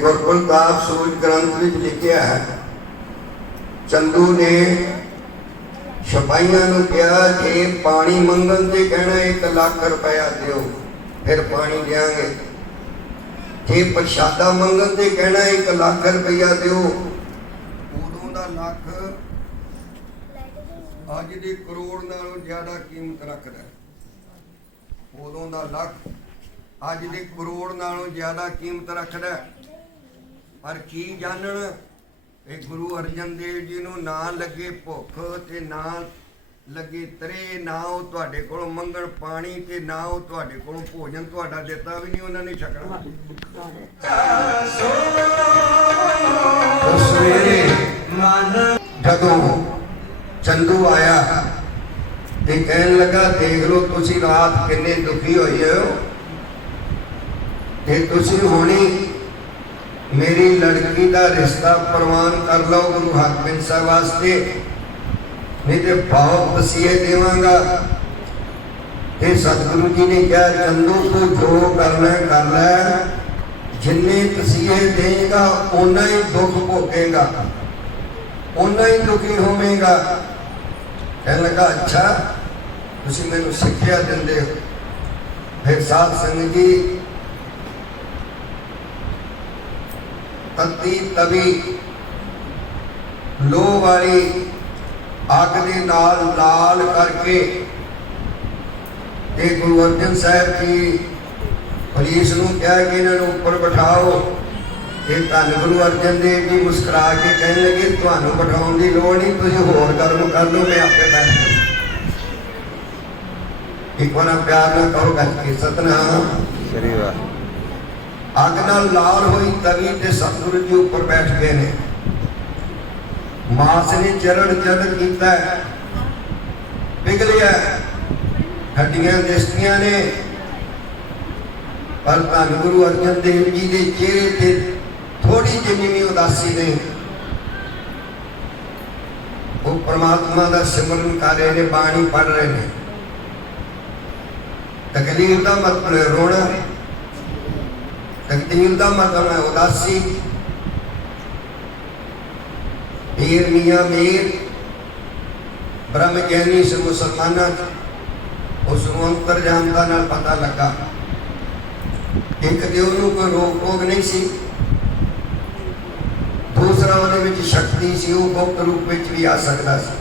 गुरकुल दास सूरज ग्रंथ में लिखा है, चंदू ने सिपाहियों को कहा कि पानी मंगन से कहना 1 लाख रुपया दो फिर पानी देंगे, जे प्रशादा मंगन से कहना 1 लाख रुपया दो, उदों का लाख अज दे करोड़ नालों ज्यादा कीमत रखता है। उदों का लख अज दे करोड़ नालों ज्यादा कीमत रखता है। पर की जानन, ये गुरु अर्जन देव जी नूं ना लगे भुख ते ना लगे तरे, ना वो तुहाडे कोलों मंगण पानी ते ना वो तुहाडे कोलों भोजन तुहाडा दिता भी नहीं उन्होंने छकना। सवेरे जदों चंदू आया ते कहन लगा, देख लो तुसी रात किन्ने दुखी होए हो ते तुसी हुणी मेरी लड़की का रिश्ता प्रवान कर लो गुरु हरगोबिंद साहब वास्ते, नहीं तो बहुत तसीहे देवांगा। ते सतगुरु जी ने कहा, चंदू को जो करना कर ले, जिन्ने तसीहे देगा उन्ना ही दुख भोगेगा। उन्ना ही दुखी होवेगा। कहने लगा अच्छा तुसी मैनू सिक्ख्या दिंदे हो। फिर साध संगत जी तत्ती तवी लो वाली अग दे नाल लाल करके ते गुरु अर्जन साहब जी पुलिस नूं कहा कि इन्हां नूं उपर बिठाओ। ये धन गुरु अर्जन देव जी मुस्कुरा के कहने लगे तुहानूं बिठाउण दी लोड़ नहीं, तुसीं होर गल कर लो, मैं आपे बैठ। एक बार प्यार ना कहो गज के सतनाम श्री वाह। अग नाल लाल हुई तवी ते सतगुरु जी ऊपर बैठ गए ने। मास ने चरण चरण कीता पिघलिया, हड्डियां दिसदियां ने, पर धन गुरु अर्जन देव जी के चेहरे ते थोड़ी जिन्नी भी उदासी नहीं। वो परमात्मा का सिमरन कर रहे ने, बाणी पढ़ रहे ने। तकलीफ का मतलब है रोना, तकलीफ का मतलब है उदासी। पीर मियां मीर ब्रह्म ज्ञानी से मुसलमाना उस अंतरजामता नाल पता लगा। एक तो उन्होंने कोई रोक टोक नहीं सी, दूसरा उन्हें शक्ति सी, वो गुप्त रूप में भी आ सकता सी।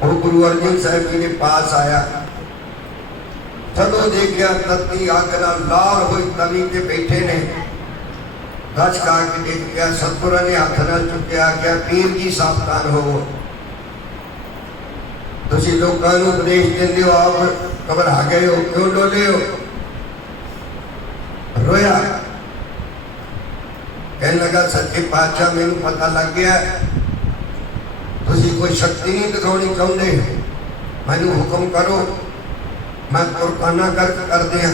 वो गुरु अर्जन साहब जी के पास आया, जदों देखिया तत्ती अग नाल लाल हुई तवी ते बैठे ने। गज खा के देख गया, सतगुरां ने हाथ नाल चुक्या, क्या पीर जी सावधान हो, तुसीं लोकां नूं उपदेश दिंदे हो, आप घबरा गए हो, क्यों डोले हो? रोया। कहने लगा सच्चे पातशाह मैनू पता लग गया तुसीं कोई शक्ति नहीं दिखानी चाहते, मैनू हुक्म करो, मैं कुर्बाना कर दिया।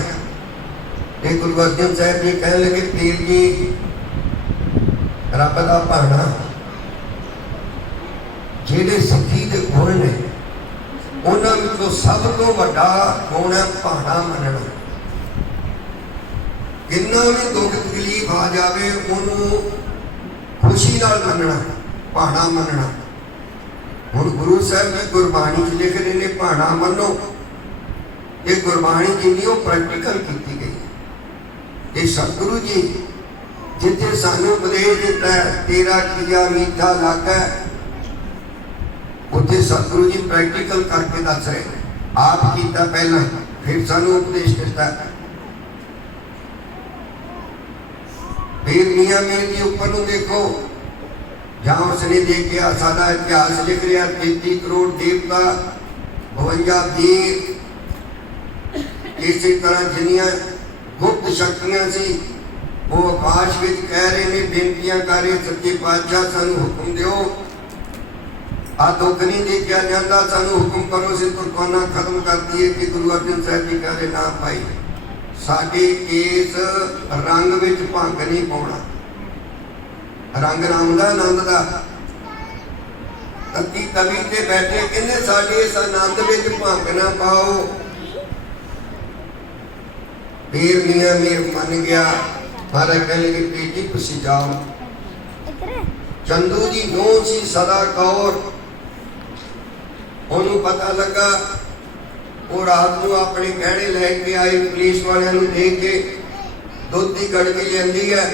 गुरु अर्जन साहब जी कहने लगे पीर जी रब का भाना जेडे सिक्खी के गुण ने उन्हां विचों सब तो वड्डा गुण है भाना मनना। किन्ना भी दुख तकलीफ आ जाए उन्होंने खुशी नाल मनना, भाना मनना। हुण गुरु साहब जी गुरबाणी च लिख रहे हैं भाना मनो। ये गुरबाणी जिन्नी वो प्रैक्टिकल की गई है। ये सतगुरु जी जिथे सानू उपदेश दिता है तेरा किया मीठा लागा, उथे सतगुरु जी प्रैक्टिकल करके दस रहे हैं। आप किया पहला, फिर सानू उपदेश दिता है। फिर मियां मीर जी ऊपर नूं देखो, जहां उसने देखिया साडा इतिहास लिख रहा 33 करोड़ देवता, 52 वीर, इसी तरह जिन्नियां गुप्त शक्तियां सी वो आकाश विच कह रहे ने, बेनतियां कर रहे सच्चे पातशाह सानू हुक्म दिओ, आ दुख नहीं देखा जाता, सानू हुक्म करो से कुर्बाना खत्म कर दिए। कि गुरु अर्जन साहब जी कह रहे ना भाई साडे इस रंग विच भंग नहीं पाउणा, रंग नाम दा आनंद दा। तत्ती तवी ते बैठे कहंदे साडे इस आनंद विच भंग ना पाओ। पीर मियां मीर मन गया, महाराज कहने लगे पीर जी तुसीं जाओ। चंदू जी नूंह सी सदा कौर, उन्होंने पता लगा, वो रात को अपने गहने लैके आई, पुलिस वाले दे के दुध की गड़बी लेंदी है,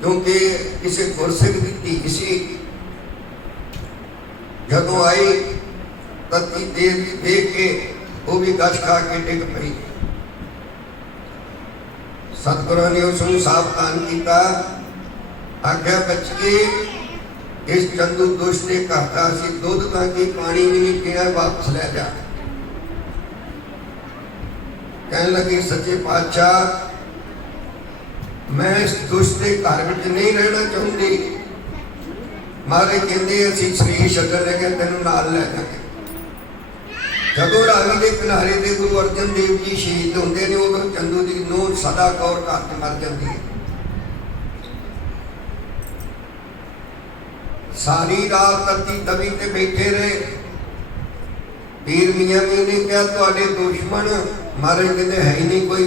क्योंकि किसी गुरसिख की धी सी। जदों आई तत्ती देख के वो भी गश खा के डिग पई। सतगुरु ने उसको सावधान किया, आख्या बच्चे इस चंदू दुष्ट ने कहता सी दुध का की पानी भी नहीं पीना, वापस ले जा। कहने लगे सच्चे पातशाह मैं इस दुष्ट के घर में नहीं रहना चाहती। मारे कहते असी शरीर छड्डण लगे तेन नाल लै जांगे। जदों रावी के किनारे ते गुरु अर्जन देव जी शहीद होंदे ने, उदों चंदू की नूंह सदा कौर घर च मर जाती है। सारी रात तत्ती तवी ते बैठे रहे। पीर मियां मीर ने कहा तुहाडे दुश्मन मारे कहते है ही नहीं कोई।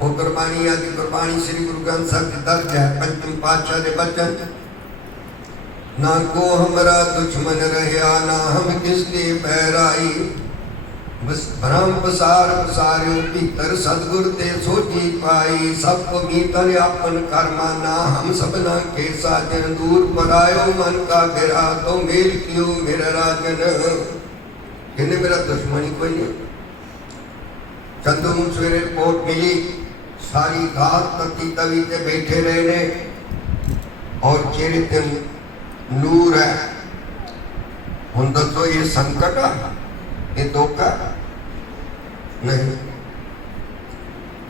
वो गुरबाणी आदि गुरबाणी श्री गुरु ग्रंथ साहब की दर्ज है, पंचम पातशाह के बचन ना को हमारा दुश्मन रहा, ना हम किसके बैराई। बस भ्रम पसार पसारियो भीतर सतगुर ते सोची पाई। सबको भीतर अपन कर्मा, ना हम सबना के साजन। दूर परायो मन का गिरा, तो मेल कियो मेरा राजन। कहने मेरा दुश्मन ही कोई नहीं। चंदू नूं सवेरे रिपोर्ट मिली, सारी रात तती तवी ते बैठे रहे ने और चेहरे ते नूर है। हुण दसो ये संकट है, ये धोखा नहीं।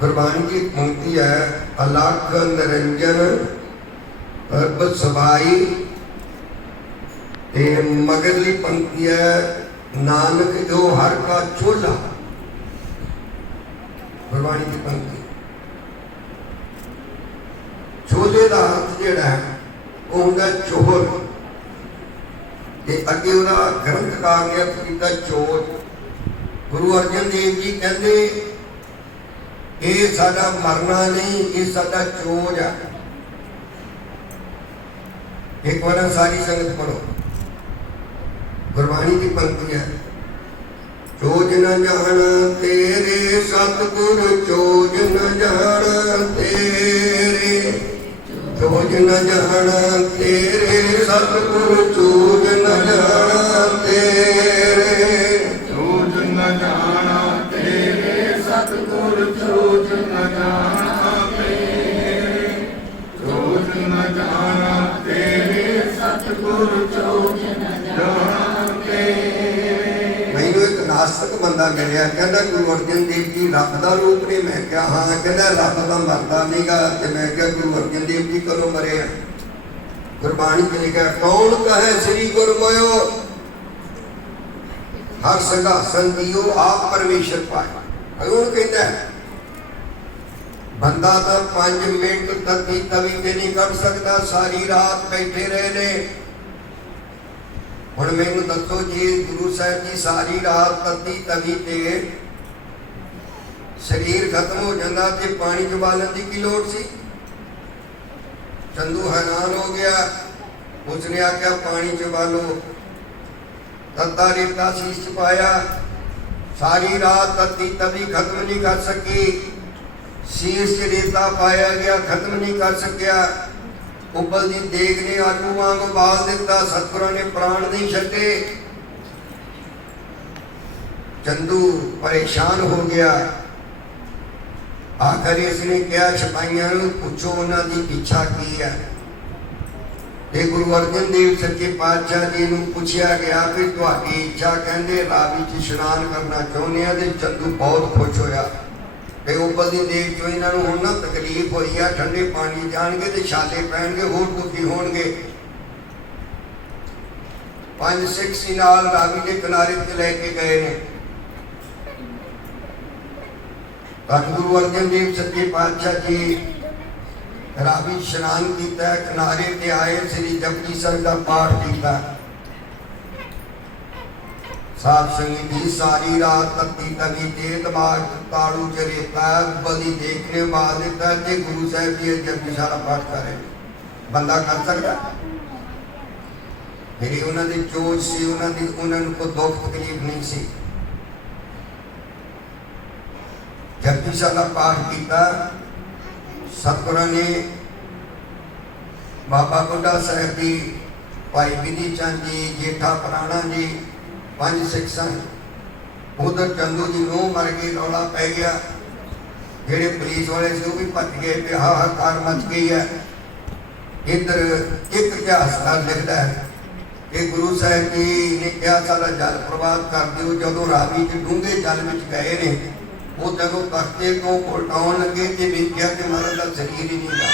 गुरबाणी की पंक्ति है, अलख निरंजन अरब सबाई। मगरली पंक्ति है, नानक जो हर का चोला। गुरबाणी की पंक्ति चोले का अर्थ जिहड़ा है वो हुंदा चोर। ते अगे उहदा ग्रंथकार ने अर्थ कीता चोर। गुरु अर्जन देव जी कहते ये साडा मरना नहीं, ये साडा चोज है। एक बार सारी संगत पढ़ो, गुरबाणी की पंक्ति है, चोज न जाना तेरे सतगुर, चोज न जाना तेरे, चोज न जाना तेरे सतगुर, चोज न जाना तेरे, चोज न जाना तेरे सतगुर, चोज न जाना तेरे, चोज न जाना तेरे सतगुर, चोज न जाना तेरे। मैनू एक नास्तिक बंदा मिलिया, कहता गुरु अर्जन देव जी रब का रूप ने। मैं क्या हाँ, कहता रब का मरदा नहीं गा। मैं क्या गुरु अर्जन देव जी कदों मरे हैं? गुरबाणी में लिखा, कौन कहे श्री गुरमयो, हर सिंहासन दियो आप परमेश्वर पाए। कौन कहता है? बंदा तो 5 मिनट तक तवी ते नहीं कट सकता, सारी रात बैठे रहे ने। हुण मैनूं दसो जी, गुरु साहब जी सारी रात तती तवी ते शरीर खत्म हो जाता ते पानी च बालन की लोड़ सी? चंदू हैरान हो गया, उसने आख्या पानी च बालो। तत्ता रेता शीश च पाया, सारी रात तती तवी खत्म नहीं कर सकी। शीश च रेता पाया गया, खत्म नहीं कर सकिया। उबलती देग ने आलू वांग उबाल दिता, सतगुरां ने प्राण नहीं छड्डे। चंदू परेशान हो गया। आखिर इसने कहा, सिपाहियों नूं पूछो उन्हां दी इच्छा की है। ते गुरु अर्जन देव सच्चे पातशाह जी नूं पूछया गया कि तुहाडी इच्छा, कहंदे रावी च इशनान करना चाहुंदे आ। ते चंदू बहुत खुश होया। ते उबलदी देग चों इन्हां नूं हुण ना तकलीफ होई आ, ठंडे पानी जाणगे ते छाले पैणगे, होर दुखी होणगे। 5 सिख सी नाल रावी के किनारे ते लैके गए ने। गुरु अर्जन देव सच्चे पातशाह जी रावी इशनान किया, किनारे ते आए, श्री जपजी साहिब का पाठ किया। साध संगत जी सारी रात तती तवी ते दिमाग ताड़ू च रेता बली देखने बाद देता जे गुरु साहब जी जपजी सारा पाठ कर रहे, बंदा कर सकता? मेरी उन्होंने चोज सी, उन्होंने को दुख तकलीफ नहीं सी। जपजी साहब का पाठ किया। सतगुरां ने बाबा बुढ़ा साहब जी, भाई विधि चंद जी, जेठा पुराणा जी, 5 सिख सन। उधर चंदू जी नूह मर गई, रौला पै गया। जेड़े पुलिस वाले से वो भी भज गए, पे हाहाकार मच गई है। इधर एक इतिहासकार लिखता है कि गुरु साहब जी ने कहा सारा जल प्रवाद कर दिओ। जदों रावी के डूंगे जल में गए ने, वो जदों तख्ते को उल्टाउण लगे तो वेख्या कि महाराज का शरीर ही नहीं था,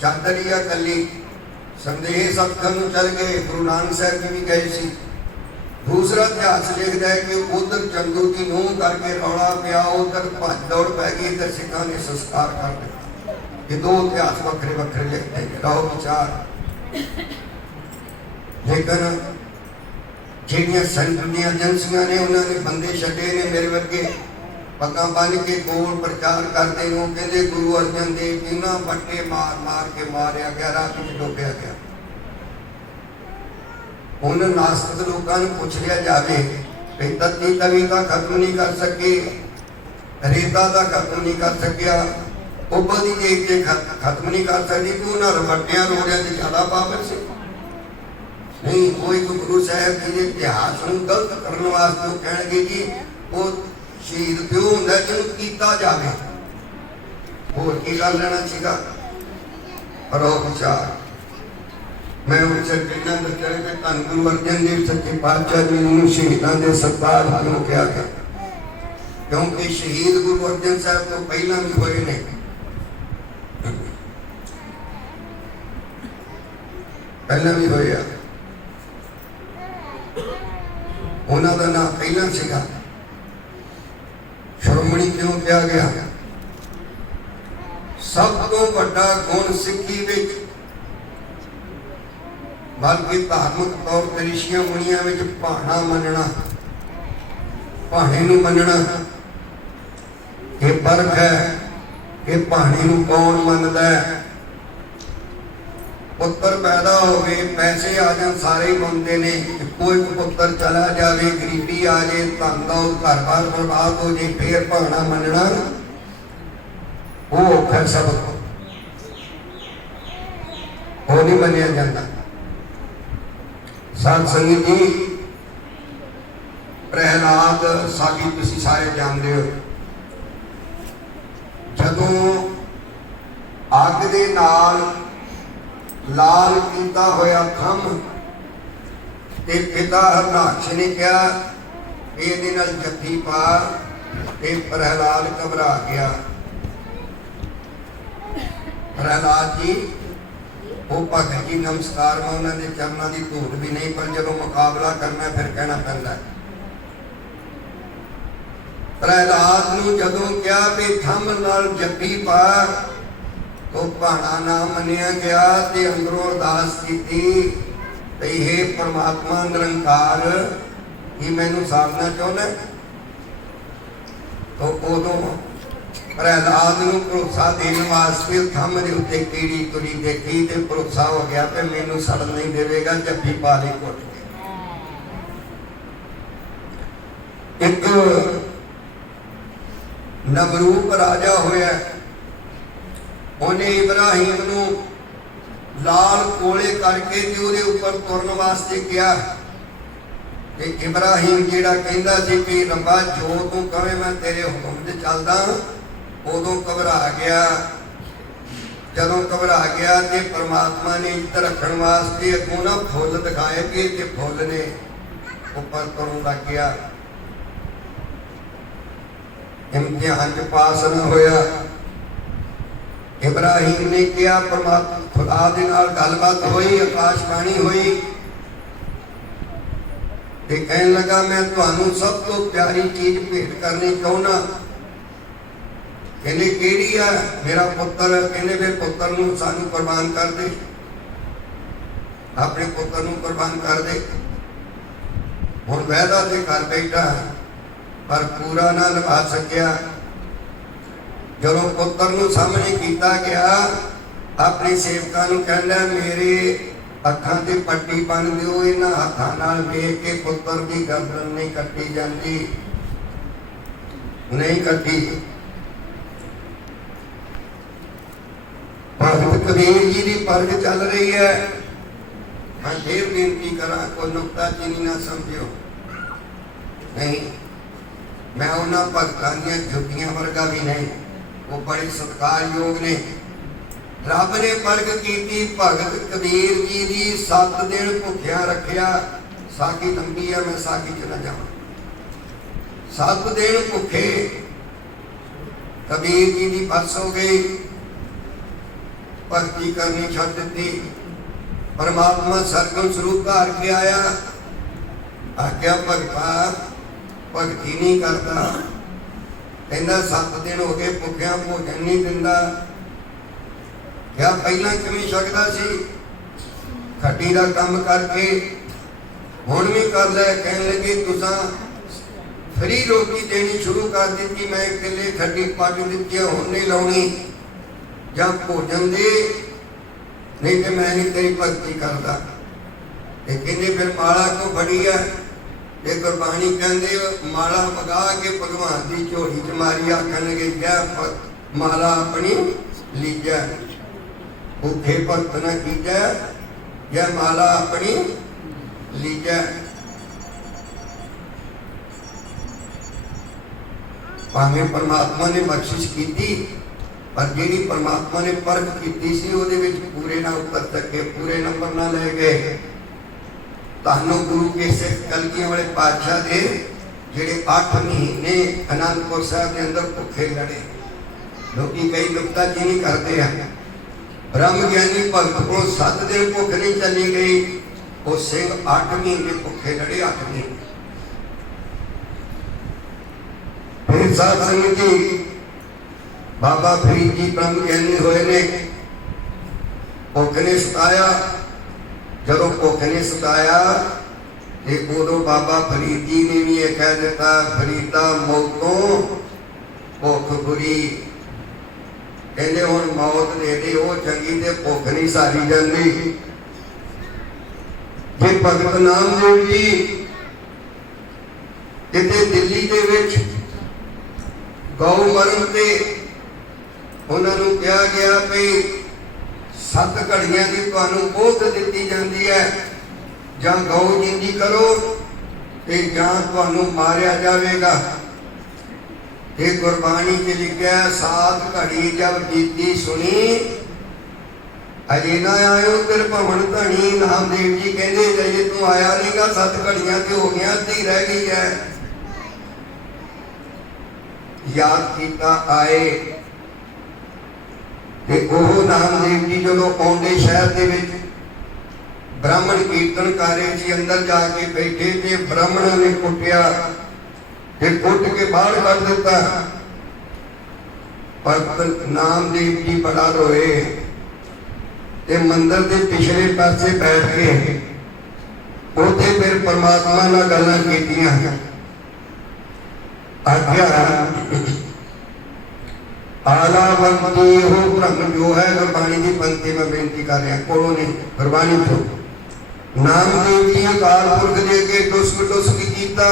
चादर ही कली। संदेह सतखंड नूं चल गए, गुरु नानक साहब जी भी गए सी। दूसरा इतिहास लिखता है कि उधर चंदू की नूह करके रौला पिया, उधर भज दौड़ पै गई, इधर सिखा ने संस्कार कर दिया। ये 2 इतिहास वक्रे वक्रे लिखते हैं, रहो विचार। लेकिन ਜਿਹੜੀਆਂ ਸੈਂਟਰ ਦੀਆਂ ਏਜੰਸੀਆਂ ਨੇ ਉਹਨਾਂ ਨੇ ਬੰਦੇ ਛੱਡੇ ਨੇ ਮੇਰੇ ਵਰਗੇ ਪੱਗਾਂ ਬੰਨ੍ਹ ਕੇ ਗੋਲ ਪ੍ਰਚਾਰ ਕਰਦੇ ਨੂੰ ਕਹਿੰਦੇ ਗੁਰੂ ਅਰਜਨ ਦੇਵ ਜੀ ਨਾ ਵੱਟੇ ਮਾਰ ਮਾਰ ਕੇ ਮਾਰਿਆ ਗਿਆ, ਰਾਹ ਵਿੱਚ ਡੋਬਿਆ ਗਿਆ। उन नास्तिक लोगों को पूछ लिया जाए कि तत्ती तवी का खत्म नहीं कर सके, रेता का खत्म नहीं कर सकिया, उबदी देख के खत्म नहीं कर सकती, तो उन्होंने रबटिया रोड़िया से ज्यादा पावर से नहीं। कोई गुरु साहब जी के इतिहास को गलत करने वास्ते वो कहेंगे जी वो शहीद प्यो होंगे जिन्होंने किया जाए, होर की कर लेना सीगा। परोपचार मैं उनसे कहना दस्या कि धन गुरु अर्जन देव सच्चे पातशाह जी ने शहीदों के सरदार क्यों कहा गया, क्योंकि शहीद गुरु अर्जन साहब तो पहला भी हुए ने, पहला भी होया, उन्हों का नाम पहला सीगा। श्रोमणी क्यों कहा गया, सब तो बड़ा गुण सिक्खी विच बल्कि धार्मिक तौर पर ऋषियां मुनियां विच भाणा मनना, भाणे नूं मनना ये फर्क है कि भाणे नूं कौन मनदा है। पुत्र पैदा हो गए, पैसे आ जाए सारे ही मनते ने, कोई पुत्र चला जाए, गरीबी आ जाए, धन दौलत घर बार बर्बाद हो जाए, फिर भाणा मनना वो औखा सबक, वो नहीं मनिया जाता। साध संगत जी प्रहलाद सागी तुसीं सारे जानते हो, जदों अग दे नाल लाल कीता होया थम ते पिता हरनाक्ष ने कहा ये नाल जफ्फी पा, ते प्रहलाद घबरा गया। प्रहलाद जी वो भगत जी नमस्कार में उन्होंने चरणों की धूल भी नहीं, पर जब मुकाबला करना फिर कहना पैंदा है। प्रहलाद नूं जदों कहा भी थम नाल जफ्फी पा तो भाणा ना मनिया गया, ते अंदरों अरदास की हे परमात्मा निरंकार ही मैनू साधना चाहना। तो उदों प्रहलाद नूं भरोसा देने वास्ते थम दे उत्ते कीड़ी तुरी देखी ते भरोसा हो गया कि मैनू सड़न नहीं देवेगा, जफ्फी पा ली घुट के। एक नमरूक राजा होया, उन्हें इब्राहिम नूं लाल कोले करके ते उपर तुरन वास्ते किया। ते इब्राहिम जिहड़ा कहंदा सी कि रब्बा जो तू कहे मैं तेरे हुक्म ते चलदा, उदों घबरा गया। जदों घबरा गया ते परमात्मा ने इज्जत रखण वास्ते अगों ना फुल दिखाए कि ते फुल ने उपर तुरन लग गया। इम्तिहान च पास न होया। इब्राहिम ने कहा परमात्मा खुदा दे नाल गलबात हुई, आकाशवाणी हुई, ते कहन लगा मैं तुहानू सब तो प्यारी चीज भेंट करनी चाहना। कहने केड़ी है, मेरा पुत्र। कहने फिर पुत्र नूं सानू कुर्बान कर दे, अपने पुत्र नूं कुर्बान कर दे। हुण वायदा ते कर बैठा पर पूरा ना निभा सकिया। जदों पुत्र नूं सामने कीता गया, अपने सेवकां नूं कहंदा मेरे अखां ते पट्टी बन दिओ, इन्हां हत्थां नाल वेख के पुत्र की गर्दन नहीं कट्टी जाती, नहीं कट्टी। भगत कबीर जी की परख चल रही है। मैं फिर बेनती करा, कोई नुकता चीनी ना समझियो नहीं, मैं उन्होंने भगतां दीआं जुतियां वर्गा भी नहीं, वो बड़े सत्कारयोग ने। रब ने परख की भगत कबीर जी की 7 दिन भुखिया रखिया। साकी लंबी है, मैं साकी च न जावां। 7 दिन भुखे कबीर जी की बस हो गई, भक्ति करनी छड्ड दी। परमात्मा सरगम स्वरूप धार के आया, आख्या भगता भगती नहीं करता, कहता 7 दिन हो गए भुखिया, भोजन नहीं दिंदा। क्या पहला किवें सकदा सी, खट्टी का काम करके हुण भी कर लै। कहन लगे तुसां फ्री रोटी देनी शुरू कर दी, मैं किले खट्टी पग दी, हुण नहीं लाउणी, जां भोजन दे, नहीं तो मैं नहीं तेरी भगती करता। ਤੇ ਕਹਿੰਦੇ ਫਿਰ ਮਾਲਾ ਕਿਉਂ ਫੜੀ ਹੈ? ਤੇ ਗੁਰਬਾਣੀ ਕਹਿੰਦੇ ਮਾਲਾ ਮਗਾ ਕੇ ਭਗਵਾਨ ਦੀ ਝੋਲੀ ਚ ਮਾਰੀ, ਆਖਣ ਲੱਗੇ ਜੈ ਮਾਲਾ ਆਪਣੀ ਲੀਜੈ, ਭੁੱਖੇ ਭਗਤ ਨਾ ਕੀਜੈ, ਜੈ ਮਾਲਾ ਆਪਣੀ ਲੀਜੈ। ਭਾਵੇਂ ਪਰਮਾਤਮਾ ਨੇ ਬਖਸ਼ਿਸ਼ ਕੀਤੀ, ਪਰ ਜਿਹੜੀ ਪਰਮਾਤਮਾ ਨੇ ਪਰਖ ਕੀਤੀ ਸੀ ਉਹਦੇ ਵਿੱਚ ਪੂਰੇ ਨਾ ਉਤਰ ਸਕੇ, ਪੂਰੇ ਨੰਬਰ ਨਾ ਲੈ ਗਏ। ਤੁਹਾਨੂੰ ਗੁਰੂ ਕੇ ਸਿੱਖ ਕਲਗੀਆਂ ਵਾਲੇ ਪਾਤਸ਼ਾਹ ਦੇ ਜਿਹੜੇ 8 ਮਹੀਨੇ ਅਨੰਦਪੁਰ ਸਾਹਿਬ ਦੇ ਅੰਦਰ ਭੁੱਖੇ ਲੜੇ। ਲੋਕੀ ਕਈ ਨੁਕਤਾਚੀਨੀ ਕਰਦੇ ਆ, ਬ੍ਰਹਮ ਗਿਆਨੀ ਭਗਤ ਕੋਲ 7 ਦਿਨ ਭੁੱਖ ਨਹੀਂ ਚੱਲੀ ਗਈ, ਉਹ ਸਿੰਘ 8 ਮਹੀਨੇ ਭੁੱਖੇ ਲੜੇ। 8 ਮਹੀਨੇ ਫਿਰ ਸਾਧ ਸੰਗਤ ਜੀ ਬਾਬਾ ਫਰੀਦ ਜੀ ਬ੍ਰਹਮ ਗਿਆਨੀ ਹੋਏ ਨੇ। ਭੁੱਖ ਨੇ ਸਤਾਇਆ, ਜਦੋਂ ਭੁੱਖ ਨੇ ਸਤਾਇਆ ਤੇ ਉਦੋਂ ਬਾਬਾ ਫਰੀਦ ਜੀ ਨੇ ਵੀ ਇਹ ਕਹਿ ਦਿੱਤਾ, ਫਰੀਦਾ ਮੌਤੋਂ ਭੁੱਖ ਬੁਰੀ। ਕਹਿੰਦੇ ਹੁਣ ਮੌਤ ਦੇ ਦੇ, ਉਹ ਚੰਗੀ ਤੇ ਭੁੱਖ ਨਹੀਂ ਸਾਰੀ ਜਾਂਦੀ। ਜੇ ਭਗਤ ਨਾਮਦੇਵ ਜੀ ਕਿਤੇ ਦਿੱਲੀ ਦੇ ਵਿੱਚ ਗਊ ਮਰਨ ਤੇ ਉਹਨਾਂ ਨੂੰ ਕਿਹਾ ਗਿਆ ਵੀ 7 ਘੜੀਆਂ ਦੀ ਤੁਹਾਨੂੰ ਬੋਧ ਦਿੱਤੀ ਜਾਂਦੀ ਹੈ, ਜਾਂ ਗਊ ਜਿੰਦੀ ਕਰੋ ਤੇ ਜਾਂ ਤੁਹਾਨੂੰ ਮਾਰਿਆ ਜਾਵੇਗਾ। ਇਹ ਗੁਰਬਾਣੀ 'ਚ ਲਿਖਿਆ 7 ਘੜੀ ਜਬ ਬੀਤੀ ਸੁਣੀ, ਅਜੇ ਨਾ ਆਇਓ ਤੇਰੇ ਭਵਨ ਧਣੀ। ਨਾਮਦੇਵ ਜੀ ਕਹਿੰਦੇ ਜੇ ਤੂੰ ਆਇਆ ਨਹੀਂਗਾ, 7 ਘੜੀਆਂ ਤੇ ਹੋ ਗਈਆਂ, ਅੱਧੀ ਰਹਿ ਗਈ ਹੈ। ਯਾਦ ਕੀਤਾ ਆਏ ਤੇ ਉਹ ਨਾਮਦੇਵ ਜੀ ਜਦੋਂ ਆਉਂਦੇ ਸ਼ਹਿਰ ਦੇ ਵਿੱਚ ਬ੍ਰਾਹਮਣ ਕੀਰਤਨ ਕਰ ਰਹੇ ਸੀ, ਅੰਦਰ ਜਾ ਕੇ ਬੈਠੇ ਤੇ ਬ੍ਰਾਹਮਣਾਂ ਨੇ ਕੁੱਟਿਆ ਤੇ ਕੁੱਟ ਕੇ ਬਾਹਰ ਕੱਢ ਦਿੱਤਾ। ਪਰ ਨਾਮਦੇਵ ਜੀ ਬੜਾ ਰੋਏ ਤੇ ਮੰਦਰ ਦੇ ਪਿਛਲੇ ਪਾਸੇ ਬੈਠ ਕੇ ਉੱਥੇ ਫਿਰ ਪਰਮਾਤਮਾ ਨਾਲ ਗੱਲਾਂ ਕੀਤੀਆਂ। ਆਗਿਆ ਆਲਾਵੰਤੀ ਹੋ ਬ੍ਰਹਮ ਜੋ ਹੈ। ਗੁਰਬਾਣੀ ਦੀ ਪੰਕਤੀ ਮੈਂ ਬੇਨਤੀ ਕਰ ਰਿਹਾ, ਕੋਲੋਂ ਨਹੀਂ, ਗੁਰਬਾਣੀ ਤੋਂ। ਨਾਮਦੇਵ ਜੀ ਅਕਾਲ ਪੁਰਖ ਦੇ ਅੱਗੇ ਟੁਸਕ ਕੀਤਾ,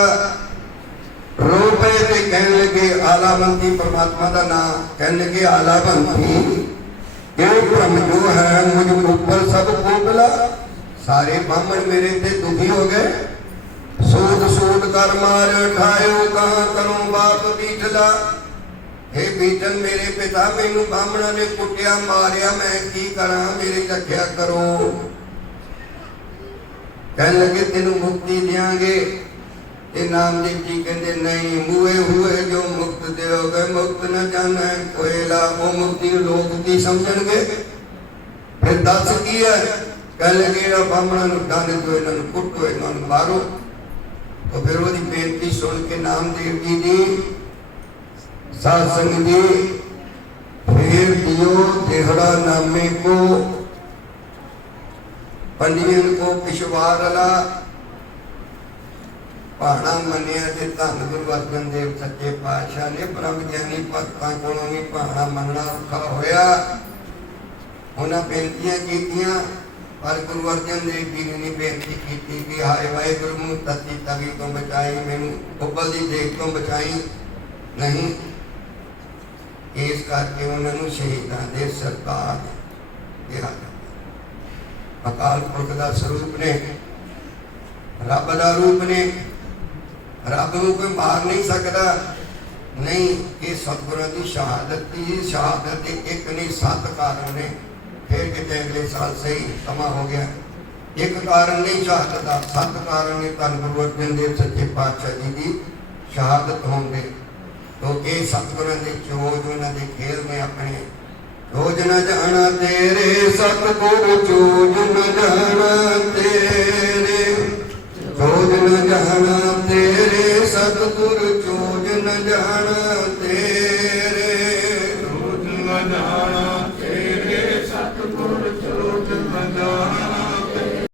ਰੋ ਪਏ ਤੇ ਕਹਿਣ ਲੱਗੇ ਆਲਾਵੰਤੀ ਪਰਮਾਤਮਾ ਦਾ ਨਾਮ, ਕਹਿਣ ਲੱਗੇ ਆਲਾਵੰਤੀ ਇਹ ਬ੍ਰਹਮ ਜੋ ਹੈ ਮੁਝ ਉੱਪਰ ਸਭ ਕੋਪਲਾ। ਸਾਰੇ ਬਾਹਮਣ ਮੇਰੇ ਤੇ ਦੁਖੀ ਹੋ ਗਏ। ਸੂਦ ਕਰ ਮਾਰ ਠਾਇਓ ਕਹਾਂ ਕਰੂੰ ਬਾਪ ਬੀਠਲਾ। हे ਬੀਠਲ ਮੇਰੇ ਪਿਤਾ, ਮੈਨੂੰ ਬਾਹਮਣਾਂ ਨੇ ਕੁੱਟਿਆ ਮਾਰਿਆ, ਮੈਂ ਕੀ ਕਰਾਂ, ਮੇਰੇ ਰੱਖਿਆ ਕਰੋ। ਕਹਿਣ ਲੱਗੇ ਤੈਨੂੰ ਮੁਕਤੀ ਦਿਆਂਗੇ। ਇਹ ਨਾਮਦੇਵ ਜੀ ਕਹਿੰਦੇ ਨਹੀਂ, ਮੂਏ ਹੋਏ ਜੋ ਮੁਕਤ ਦਿਓਗੇ, ਮੁਕਤ न जाना कोयला। ਉਹ ਮੁਕਤੀ ਲੋਕ ਕੀ ਸਮਝਣਗੇ? ਫਿਰ ਦੱਸ ਕੀ ਹੈ? ਕਹਿ ਲਗੇ ਜਿਹੜਾ ਬਾਹਮਣਾਂ ਨੂੰ ਡਾਂਡੇ ਤੋਂ ਇਹਨਾਂ ਨੂੰ ਕੁੱਟੋ, ਇਹਨਾਂ ਨੂੰ ਮਾਰੋ। तो फिर वो बेनती सुन के नामदेव जी ने साध संग जी फिर दियो देहड़ा नामे को पंडियन को पिछवारला पहाड़ा मनिया ते धन गुरु अर्जन देव सच्चे पातशाह ने ब्रह्म ज्ञानी भगतां कोलों भी पहाड़ा मनना औखा होया। उन्हां बेनतियां कीतियां पर गुरु अर्जन देव जी ने बेनती की कि हाय वाहिगुरु मूँ तत्ती तवी तो बचाई, मैनू उबलती देख तो बचाई नहीं। इस करके उन्होंने शहीदां दे सरताज कहा। अकाल पुरख का स्वरूप ने, रब का रूप ने, रब को कोई मार नहीं सकता। नहीं, ये सतगुरां की शहादत की शहादत एक नहीं 7 कारण ने। फिर कितने अगले साल सही समा हो गया। एक कारण नहीं शहादत का, 7 कारण ने धन गुरु अर्जन देव सच्चे पातशाह जी की शहादत होंगे। तो ये सतगुरां दे चोज उन्होंने खेल में अपने चोज न जाना तेरे, सतगुरु चोज न जाना तेरे, चोज न जाना तेरे,